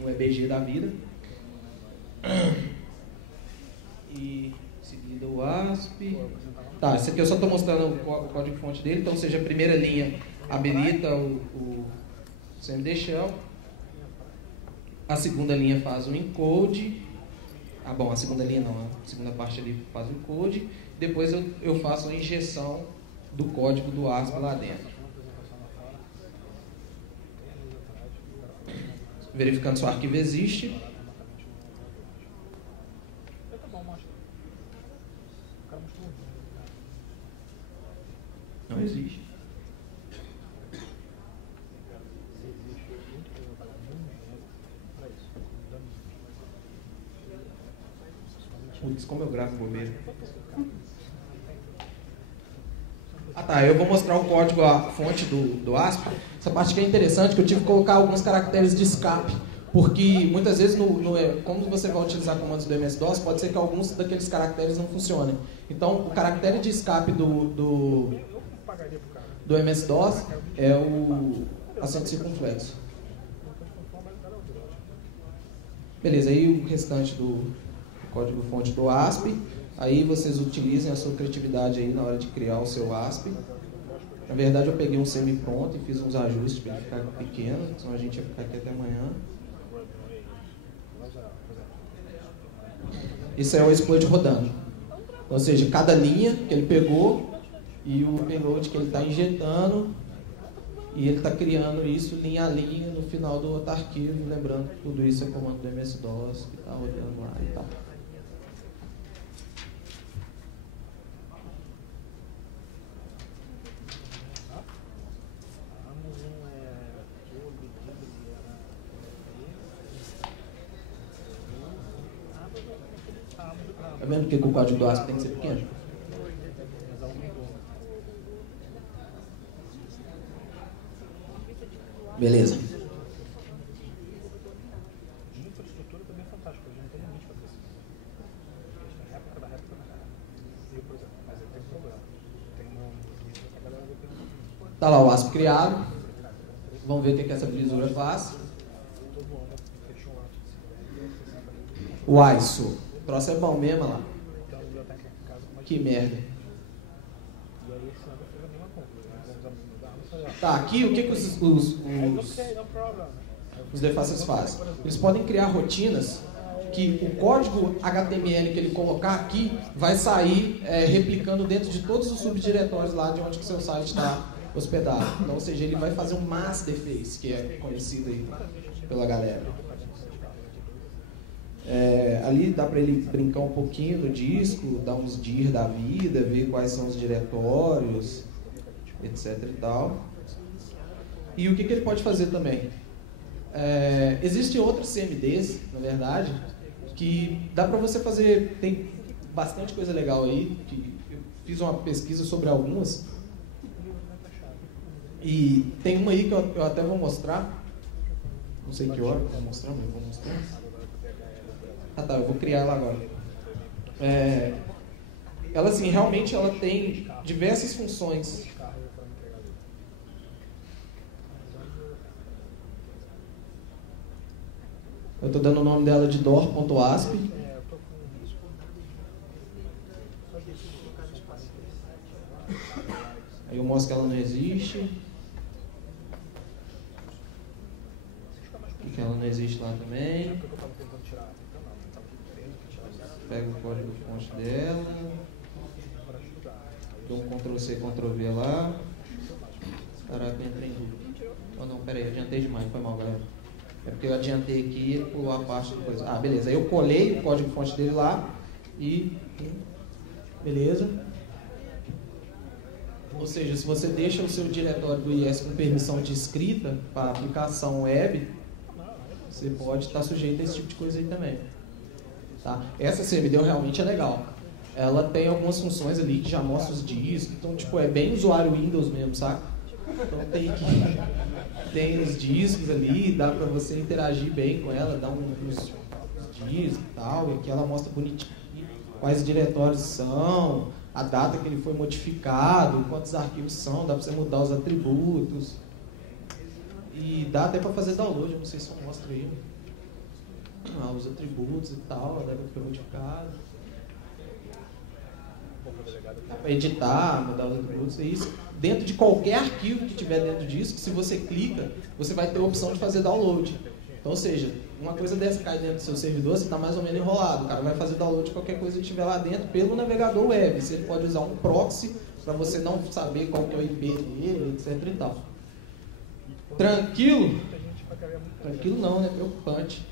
O EBG da vida. E em seguida o ASP. Tá, esse aqui eu só estou mostrando o código-fonte dele. Então, seja a primeira linha habilita o cmd_shell. A segunda linha faz o encode. Bom, a segunda linha não, a segunda parte ali faz o encode. Depois eu faço a injeção do código do ASP lá dentro. Verificando se o arquivo existe. Não existe. Putz, como eu gravo bobeira. Tá, eu vou mostrar o código, a fonte do ASP. Essa parte aqui é interessante, que eu tive que colocar alguns caracteres de escape, Porque muitas vezes, como você vai utilizar comandos do MS-DOS, pode ser que alguns daqueles caracteres não funcionem. Então, o caractere de escape do MS-DOS é o acento circunflexo. Beleza, aí o restante do código-fonte do ASP. Aí vocês utilizem a sua criatividade aí na hora de criar o seu ASP. Na verdade, eu peguei um semi-pronto e fiz uns ajustes para ele ficar pequeno, senão a gente ia ficar aqui até amanhã. Isso é o exploit rodando. Ou seja, cada linha que ele pegou e o payload que ele está injetando, e ele está criando isso linha a linha no final do outro arquivo, lembrando que tudo isso é comando do MS-DOS que está rodando lá e tal. Tá vendo que o código do ASP tem que ser pequeno? Beleza. A infraestrutura também é fantástica, a gente não tem limite para crescer. A réplica da réplica da réplica. Eu, por exemplo, mas eu tenho um problema. Tem a galera do tempo. Tá lá o ASP criado. Vamos ver o que essa brisura faz. O ISO. O troço é bom mesmo lá. Que merda. Tá, aqui o que os defaces fazem? Eles podem criar rotinas que o código HTML que ele colocar aqui vai sair replicando dentro de todos os subdiretórios lá de onde que o seu site está hospedado. Então, ou seja, ele vai fazer um masterface, que é conhecido aí pela galera. Ali dá para ele brincar um pouquinho no disco, dar uns dir da vida, ver quais são os diretórios, etc e tal. E o que ele pode fazer também? Existem outros CMDs, na verdade, que dá para você fazer, tem bastante coisa legal aí, que eu fiz uma pesquisa sobre algumas, e tem uma aí que eu até vou mostrar, não sei que hora eu vou mostrar, mas eu vou mostrar. Ah tá, eu vou criar ela agora. Ela assim, realmente ela tem diversas funções. Eu estou dando o nome dela de door.asp. Aí eu mostro que ela não existe. Que ela não existe lá também. Pega o código-fonte dela. Dou um Ctrl+C, Ctrl+V lá. Caraca, eu entrei em dúvida. Oh não, peraí, adiantei demais, foi mal, galera. É porque eu adiantei aqui e pulou a parte de coisa. Ah, beleza. Aí eu colei o código-fonte dele lá e... Beleza. Ou seja, se você deixa o seu diretório do IS com permissão de escrita para aplicação web, você pode estar sujeito a esse tipo de coisa aí também. Tá? Essa CMD realmente é legal. Ela tem algumas funções ali que já mostra os discos. Então, tipo, é bem usuário Windows mesmo, saca? Então tem os discos ali, dá pra você interagir bem com ela, dar uns discos e tal, e aqui ela mostra bonitinho quais diretórios são, a data que ele foi modificado, quantos arquivos são, dá pra você mudar os atributos. E dá até pra fazer download, eu não sei se eu mostro aí. Os atributos e tal, a data que foi modificada. Dá pra editar, mudar os atributos, é isso. Dentro de qualquer arquivo que tiver dentro disso, se você clica, você vai ter a opção de fazer download. Então, ou seja, uma coisa dessa cai dentro do seu servidor, você está mais ou menos enrolado. O cara vai fazer download de qualquer coisa que tiver lá dentro pelo navegador web. Você pode usar um proxy para você não saber qual que é o IP dele, etc e tal. Tranquilo? Tranquilo não, né? Preocupante.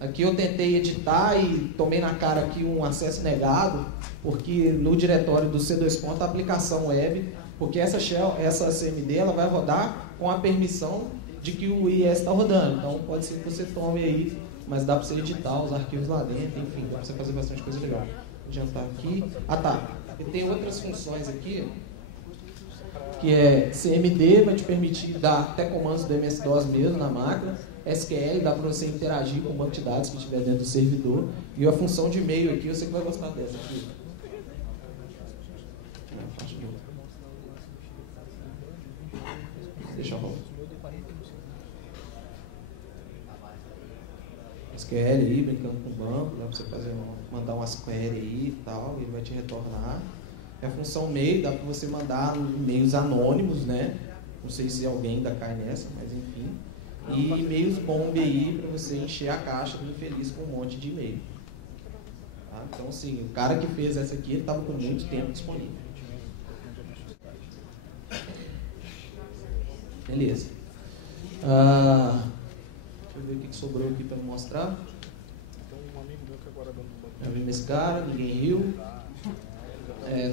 Aqui eu tentei editar e tomei na cara aqui um acesso negado, porque no diretório do C2 a aplicação web, porque essa CMD ela vai rodar com a permissão de que o IIS está rodando. Então pode ser que você tome aí, mas dá para você editar os arquivos lá dentro, enfim, dá para você fazer bastante coisa legal. Vou adiantar aqui. Ah tá, e tem outras funções aqui, que é CMD, vai te permitir dar até comandos do MS-DOS mesmo na máquina. SQL, dá para você interagir com o banco de dados que estiver dentro do servidor. E a função de e-mail aqui, eu sei que vai gostar dessa aqui. Deixa eu rolar. SQL aí, brincando com o banco, dá para você mandar umas query aí e tal, ele vai te retornar. E a função mail, dá para você mandar e-mails anônimos, né? Não sei se alguém ainda cai nessa, mas enfim. E e-mails bomba aí para você encher a caixa do infeliz com um monte de e-mail. Tá? Então, assim, o cara que fez essa aqui, ele estava com muito tempo disponível. Beleza. Deixa eu ver o que sobrou aqui para mostrar. Tem um amigo meu que agora dando um banco. Já vimos esse cara, ninguém riu.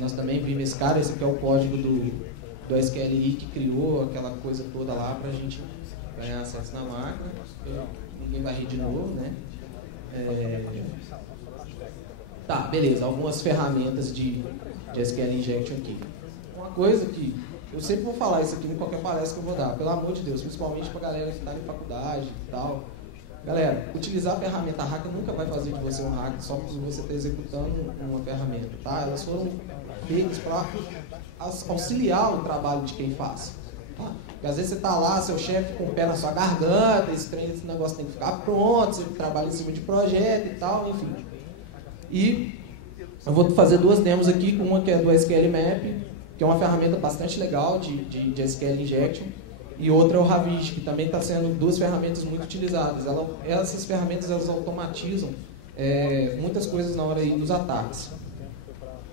Nós também vimos esse cara, esse aqui é o código do SQLI que criou aquela coisa toda lá para a gente ganhar acesso na máquina. Ninguém vai rir de novo, né? Tá, beleza. Algumas ferramentas de SQL Injection aqui. Uma coisa que eu sempre vou falar isso aqui em qualquer palestra que eu vou dar, pelo amor de Deus, principalmente para a galera que está em faculdade e tal. Galera, utilizar a ferramenta hacker nunca vai fazer de você um hacker só porque você está executando uma ferramenta, tá? Elas foram feitas para auxiliar o trabalho de quem faz. Tá? Porque às vezes você está lá, seu chefe com o pé na sua garganta, esse negócio tem que ficar pronto, você trabalha em cima de projeto e tal, enfim. E eu vou fazer duas demos aqui, uma que é do SQL Map, que é uma ferramenta bastante legal de SQL Injection, e outra é o Ravish, que também está sendo duas ferramentas muito utilizadas. Essas ferramentas elas automatizam muitas coisas na hora aí dos ataques.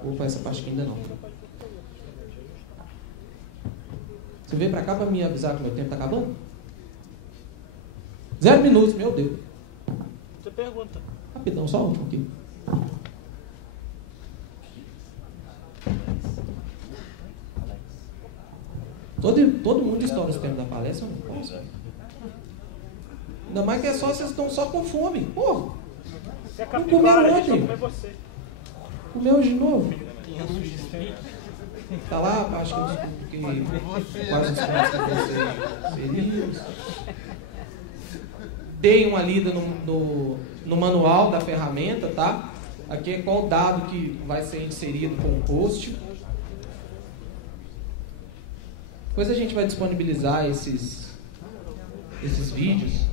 Opa, essa parte aqui ainda não. Você veio para cá para me avisar que o meu tempo está acabando? 0 minutos, meu Deus. Você pergunta. Rapidão, só o último aqui. Todo mundo estoura os tempos da palestra, eu não posso. Ainda mais que é só vocês estão só com fome. Porra! Não comeram ontem. Comeu hoje de novo. Tá lá a parte que quais os pontos que você inseriu. Dei uma lida no manual da ferramenta, tá? Aqui é qual dado que vai ser inserido com o post. Depois a gente vai disponibilizar esses vídeos.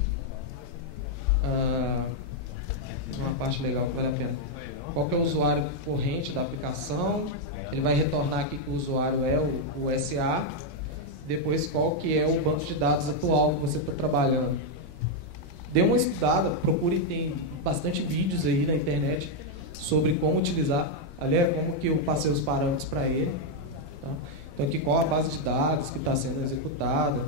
Uma parte legal que vale a pena. Qual que é o usuário corrente da aplicação? Ele vai retornar aqui que o usuário é o SA. Depois qual que é o banco de dados atual que você está trabalhando. Dê uma estudada, procure, tem bastante vídeos aí na internet sobre como utilizar. Ali é como que eu passei os parâmetros para ele. Tá? Então aqui qual a base de dados que está sendo executada,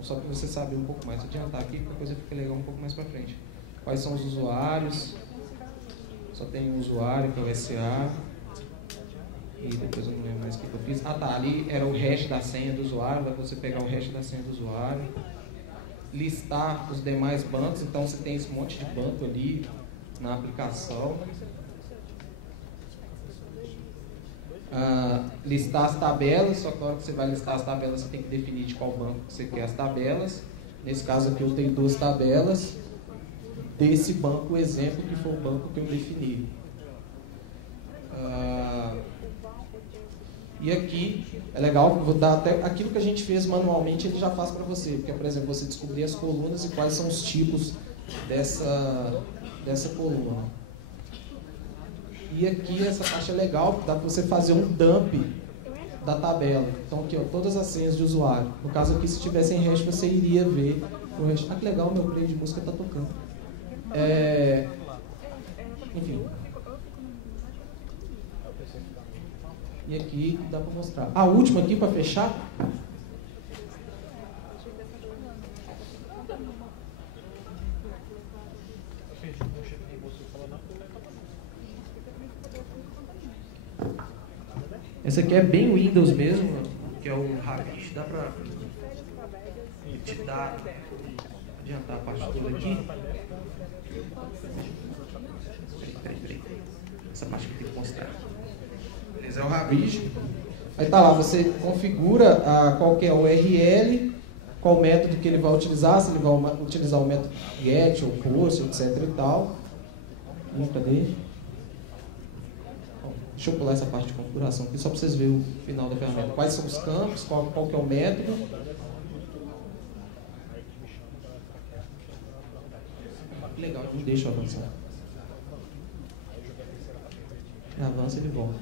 só para você saber um pouco mais. Vou adiantar aqui, porque a coisa fica legal um pouco mais para frente. Quais são os usuários? Só tem um usuário, que é o SA. E depois eu não lembro mais o que eu fiz. Ah tá, ali era o hash da senha do usuário, dá para você pegar o hash da senha do usuário. Listar os demais bancos, então você tem esse monte de banco ali na aplicação. Listar as tabelas, só que na hora que você vai listar as tabelas, você tem que definir de qual banco que você quer as tabelas. Nesse caso aqui eu tenho 2 tabelas desse banco, o exemplo que foi o banco que eu defini. E aqui é legal, vou dar até aquilo que a gente fez manualmente, ele já faz para você, porque, por exemplo, você descobrir as colunas e quais são os tipos dessa coluna. E aqui essa caixa é legal, dá para você fazer um dump da tabela. Então aqui, ó, todas as senhas de usuário. No caso aqui, se tivesse em hash, você iria ver o hash. Ah, que legal, meu play de música está tocando. Enfim. E aqui dá para mostrar. A última aqui para fechar. Essa aqui é bem Windows mesmo, que é o Ravish. Dá para te dar, adiantar a parte toda aqui. Peraí. Essa parte que eu tenho que mostrar. Beleza, é o Ravish. Aí tá lá, você configura qual que é a URL, qual método que ele vai utilizar, se ele vai utilizar o método GET ou POST, etc. e tal. Cadê? Deixa eu pular essa parte de configuração aqui, só para vocês verem o final da ferramenta. Quais são os campos, qual que é o método. Legal, não deixa eu avançar. Avança e ele volta.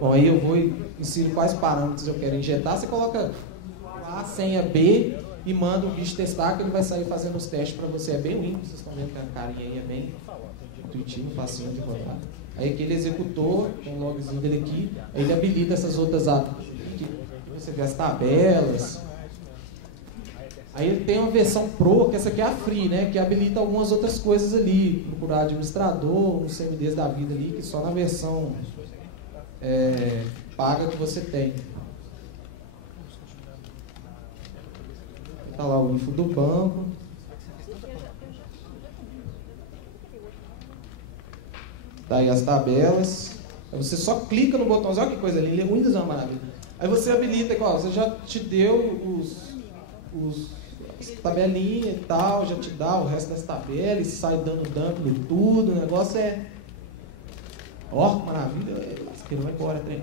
Bom, aí eu vou e ensino quais parâmetros eu quero injetar. Você coloca A, senha B e manda o bicho testar, que ele vai sair fazendo os testes para você. É bem limpo, vocês estão vendo que a carinha aí é bem intuitivo, facinho de rodar. Aí aqui ele executou, tem o logzinho dele aqui, aí ele habilita essas outras aqui, você vê as tabelas. Aí ele tem uma versão Pro, que essa aqui é a Free, né? Que habilita algumas outras coisas ali, procurar administrador, uns CMDs da vida ali, que só na versão paga que você tem. Tá lá o info do banco. Tá aí as tabelas. Aí você só clica no botãozinho, olha que coisa linda, o Windows é uma maravilha. Aí você habilita, igual, você já te deu as tabelinhas e tal, já te dá o resto das tabelas, sai dando dump em tudo, o negócio é... Ó, que maravilha, lasqueiro, vai embora, trem.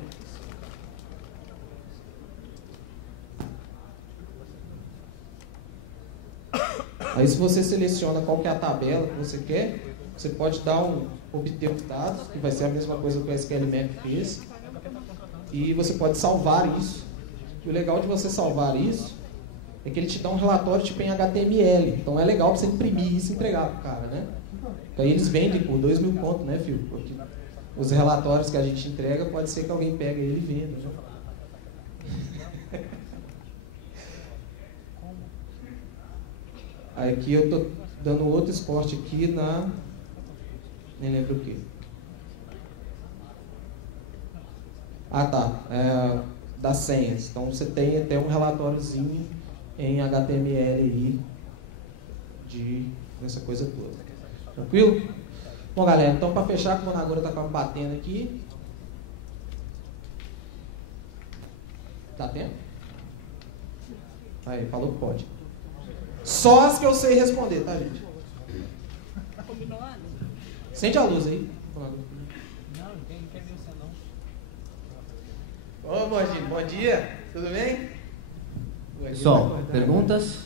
Aí se você seleciona qual que é a tabela que você quer, você pode dar obter os dados, que vai ser a mesma coisa que o SQLMap fez, e você pode salvar isso. E o legal de você salvar isso é que ele te dá um relatório tipo em HTML, então é legal para você imprimir isso e entregar pro cara, né? Então aí eles vendem por 2.000 conto, né, filho? Porque os relatórios que a gente entrega, pode ser que alguém pega ele e venda, né? Aí aqui eu tô dando outro esporte aqui na... nem lembro o que. Ah, tá. Das senhas. Então você tem até um relatóriozinho em HTML aí dessa coisa toda. Tranquilo? Bom, galera, então para fechar, como a Nagora tá me batendo aqui. Tá tempo? Aí, falou que pode. Só as que eu sei responder, tá, gente? Sente a luz aí. Não quer ver você não. Ô, Bondinho, bom dia. Tudo bem? Pessoal, perguntas?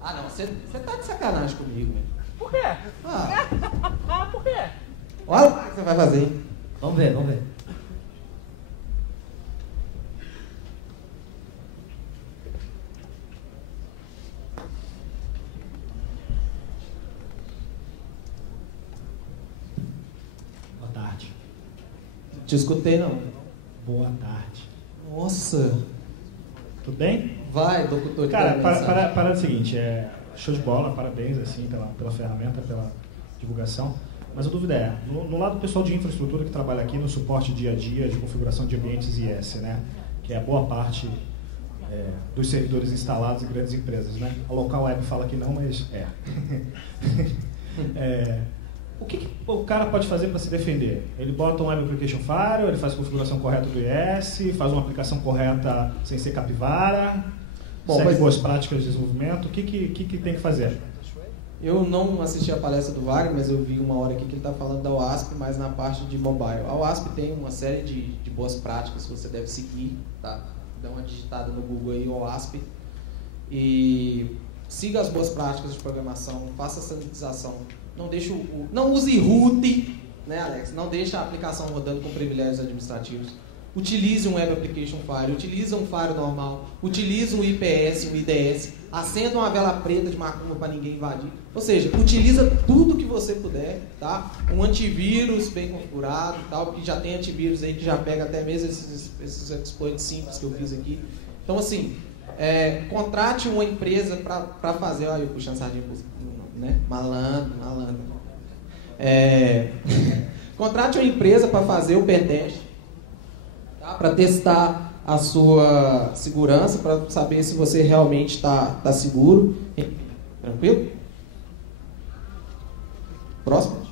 Ah, não. Você tá de sacanagem comigo, velho. Por quê? Por quê? Olha o que você vai fazer, hein? Vamos ver. Boa tarde. Te escutei, não. Boa tarde. Nossa. Tudo bem? Vai, doutor. Cara, para o seguinte, show de bola, parabéns assim, pela ferramenta, pela divulgação. Mas a dúvida é, no lado pessoal de infraestrutura que trabalha aqui no suporte dia a dia de configuração de ambientes IS, né? Que é a boa parte dos servidores instalados em grandes empresas, né? A local web fala que não, mas o que o cara pode fazer para se defender? Ele bota um Web Application Firewall, ele faz a configuração correta do IS, faz uma aplicação correta sem ser capivara, segue boas práticas de desenvolvimento. O que tem que fazer? Eu não assisti a palestra do Wagner, mas eu vi uma hora aqui que ele está falando da OASP, mas na parte de mobile. A OASP tem uma série de boas práticas que você deve seguir, tá? Dá uma digitada no Google aí, OASP, e siga as boas práticas de programação, faça a sanitização. Não use root, né, Alex? Não deixe a aplicação rodando com privilégios administrativos. Utilize um Web Application Firewall, utilize um firewall normal, utilize um IPS, um IDS, acenda uma vela preta de macumba para ninguém invadir. Ou seja, utiliza tudo que você puder, tá? Um antivírus bem configurado, tal, porque já tem antivírus aí que já pega até mesmo esses exploits simples que eu fiz aqui. Então, assim, contrate uma empresa para fazer... Olha eu puxando sardinha, né? Malandro. Contrate uma empresa para fazer o pentest, tá? Para testar a sua segurança, para saber se você realmente está seguro. Tranquilo? Próximo.